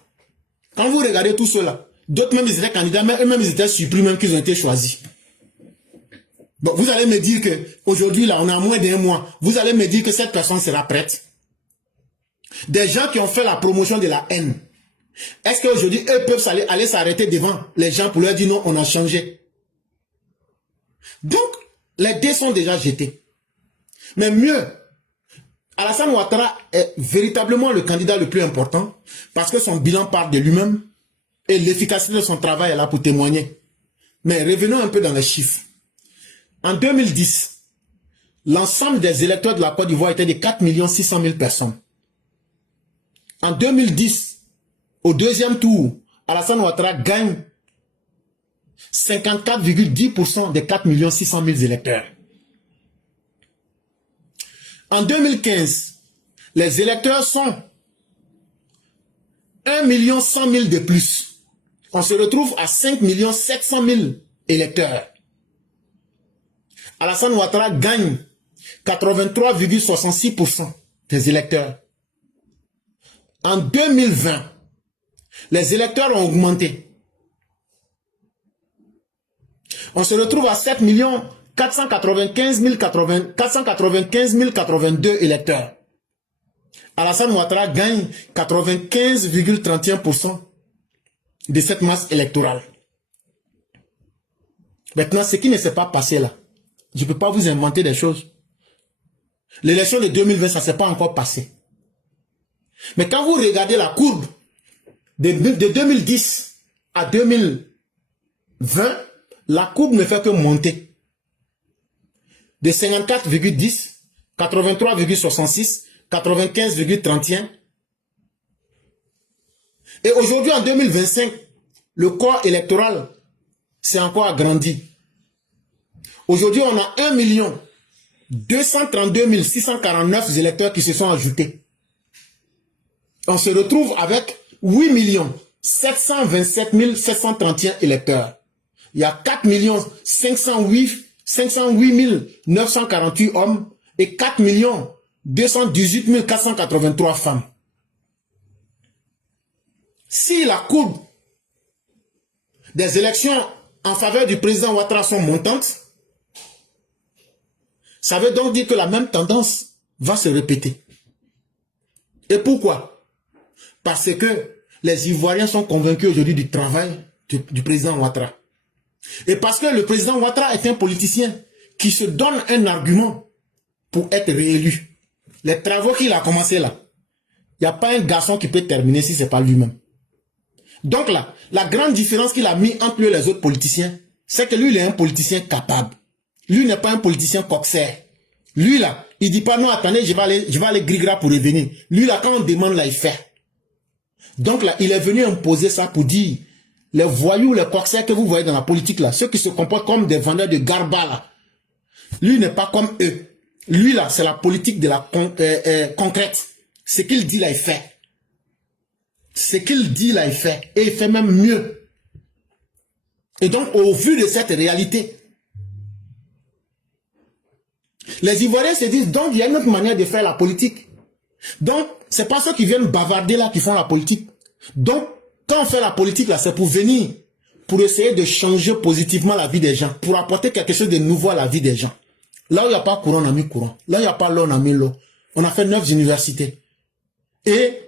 Quand vous regardez tout cela, d'autres même ils étaient candidats, mais eux-mêmes ils étaient surpris même qu'ils ont été choisis. Bon, vous allez me dire que aujourd'hui là, on a moins d'un mois. Vous allez me dire que cette personne sera prête. Des gens qui ont fait la promotion de la haine. Est-ce qu'aujourd'hui, eux peuvent aller s'arrêter devant les gens pour leur dire non, on a changé? Donc, les dés sont déjà jetés. Mais mieux, Alassane Ouattara est véritablement le candidat le plus important parce que son bilan part de lui-même et l'efficacité de son travail est là pour témoigner. Mais revenons un peu dans les chiffres. En 2010, l'ensemble des électeurs de la Côte d'Ivoire était de 4 600 000 personnes. En 2010, au deuxième tour, Alassane Ouattara gagne 54,10% des 4 600 000 électeurs. En 2015, les électeurs sont 1 100 000 de plus. On se retrouve à 5 700 000 électeurs. Alassane Ouattara gagne 83,66% des électeurs. En 2020, les électeurs ont augmenté. On se retrouve à 7 495 082 électeurs. Alassane Ouattara gagne 95,31% de cette masse électorale. Maintenant, ce qui ne s'est pas passé là, je ne peux pas vous inventer des choses. L'élection de 2020, ça ne s'est pas encore passé. Mais quand vous regardez la courbe de 2010 à 2020, la courbe ne fait que monter. De 54,10, 83,66, 95,31. Et aujourd'hui, en 2025, le corps électoral s'est encore agrandi. Aujourd'hui, on a 1 232 649 électeurs qui se sont ajoutés. On se retrouve avec 8 727 731 électeurs. Il y a 4 508 948 hommes et 4 218 483 femmes. Si la courbe des élections en faveur du président Ouattara sont montantes, ça veut donc dire que la même tendance va se répéter. Et pourquoi? Parce que les Ivoiriens sont convaincus aujourd'hui du travail du président Ouattara. Et parce que le président Ouattara est un politicien qui se donne un argument pour être réélu. Les travaux qu'il a commencé là, il n'y a pas un garçon qui peut terminer si ce n'est pas lui-même. Donc là, la grande différence qu'il a mis entre lui et les autres politiciens, c'est que lui, il est un politicien capable. Lui n'est pas un politicien coxer. Lui là, il dit pas non, attendez, je vais aller grigra pour revenir. Lui là, quand on demande là, il fait. Donc là, il est venu imposer ça pour dire, les voyous, les coxers que vous voyez dans la politique là, ceux qui se comportent comme des vendeurs de garba là, lui n'est pas comme eux. Lui là, c'est la politique de la concrète. Ce qu'il dit là, il fait. Ce qu'il dit là, il fait. Et il fait même mieux. Et donc, au vu de cette réalité, les Ivoiriens se disent, donc il y a une autre manière de faire la politique. Donc, c'est pas ceux qui viennent bavarder là qui font la politique. Donc, quand on fait la politique là, c'est pour venir, pour essayer de changer positivement la vie des gens, pour apporter quelque chose de nouveau à la vie des gens. Là où il n'y a pas courant, on a mis courant. Là où il n'y a pas l'eau, on a mis l'eau. On a fait 9 universités. Et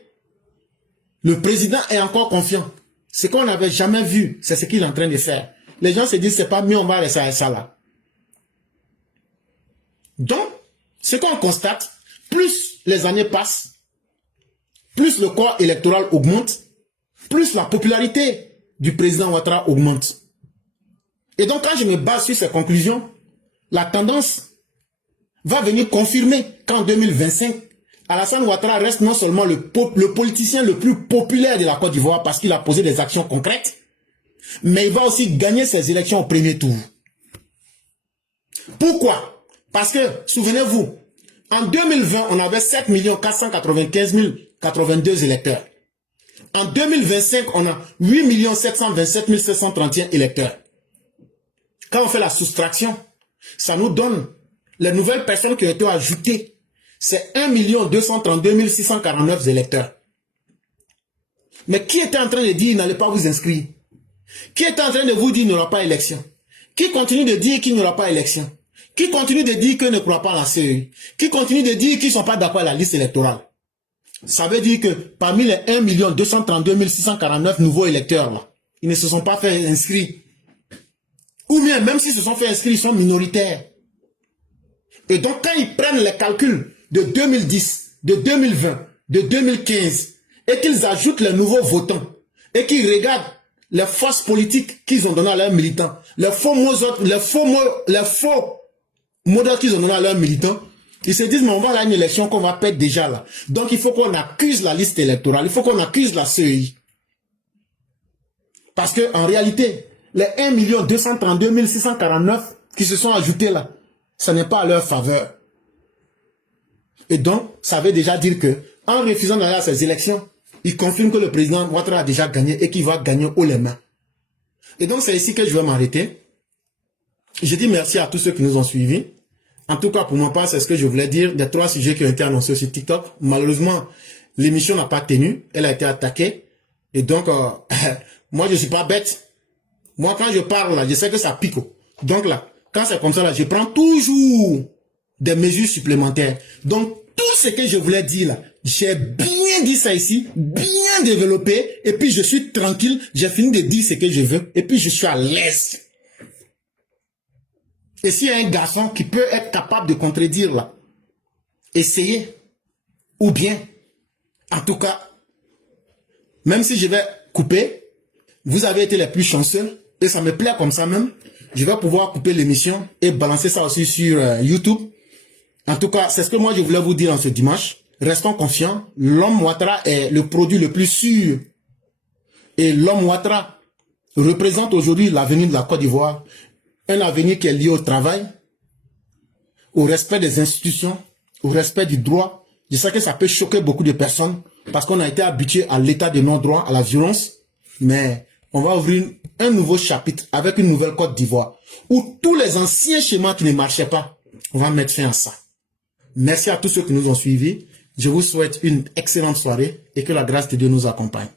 le président est encore confiant. Ce qu'on n'avait jamais vu, c'est ce qu'il est en train de faire. les gens se disent, c'est pas mieux, on va rester à ça là. Donc, ce qu'on constate, plus les années passent, plus le corps électoral augmente, plus la popularité du président Ouattara augmente. Et donc, quand je me base sur ces conclusions, la tendance va venir confirmer qu'en 2025, Alassane Ouattara reste non seulement le politicien le plus populaire de la Côte d'Ivoire parce qu'il a posé des actions concrètes, mais il va aussi gagner ses élections au premier tour. Pourquoi? Parce que, souvenez-vous, en 2020, on avait 7 495 082 électeurs. En 2025, on a 8 727 731 électeurs. Quand on fait la soustraction, ça nous donne les nouvelles personnes qui ont été ajoutées. C'est 1 232 649 électeurs. Mais qui était en train de dire qu'il n'allait pas vous inscrire? Qui est en train de vous dire qu'il n'y aura pas élection? Qui continue de dire qu'il n'y aura pas élection? Qui continue de dire qu'ils ne croient pas à la CEI? Qui continue de dire qu'ils ne sont pas d'accord avec la liste électorale? Ça veut dire que parmi les 1 232 649 nouveaux électeurs, là, ils ne se sont pas fait inscrire. Ou bien, même s'ils se sont fait inscrire, ils sont minoritaires. Et donc, quand ils prennent les calculs de 2010, de 2020, de 2015, et qu'ils ajoutent les nouveaux votants, et qu'ils regardent les forces politiques qu'ils ont données à leurs militants, les faux modèles qu'ils ont donnés à leurs militants, ils se disent, mais on va aller à une élection qu'on va perdre déjà là. Donc, il faut qu'on accuse la liste électorale, il faut qu'on accuse la CEI. Parce que en réalité, les 1 232 649 qui se sont ajoutés là, ça n'est pas à leur faveur. Et donc, ça veut déjà dire que, en refusant d'aller à ces élections, il confirme que le président Ouattara a déjà gagné et qu'il va gagner haut les mains. Et donc, c'est ici que je vais m'arrêter. Je dis merci à tous ceux qui nous ont suivis. En tout cas, pour mon part, c'est ce que je voulais dire des 3 sujets qui ont été annoncés sur TikTok. Malheureusement, l'émission n'a pas tenu. Elle a été attaquée. Et donc, moi, je suis pas bête. Moi, quand je parle, là, je sais que ça pique. Donc là, quand c'est comme ça, là, je prends toujours des mesures supplémentaires. Donc, tout ce que je voulais dire, là, j'ai bien dit ça ici, bien développé, et puis je suis tranquille, j'ai fini de dire ce que je veux, et puis je suis à l'aise. Et s'il y a un garçon qui peut être capable de contredire, là, essayez. Ou bien, en tout cas, même si je vais couper, vous avez été les plus chanceux, et ça me plaît comme ça même, je vais pouvoir couper l'émission et balancer ça aussi sur YouTube. En tout cas, c'est ce que moi je voulais vous dire en ce dimanche. Restons confiants. L'homme Ouattara est le produit le plus sûr. Et l'homme Ouattara représente aujourd'hui l'avenir de la Côte d'Ivoire. Un avenir qui est lié au travail, au respect des institutions, au respect du droit. Je sais que ça peut choquer beaucoup de personnes parce qu'on a été habitué à l'état de non-droit, à la violence. Mais on va ouvrir un nouveau chapitre avec une nouvelle Côte d'Ivoire où tous les anciens schémas qui ne marchaient pas, on va mettre fin à ça. Merci à tous ceux qui nous ont suivis. Je vous souhaite une excellente soirée et que la grâce de Dieu nous accompagne.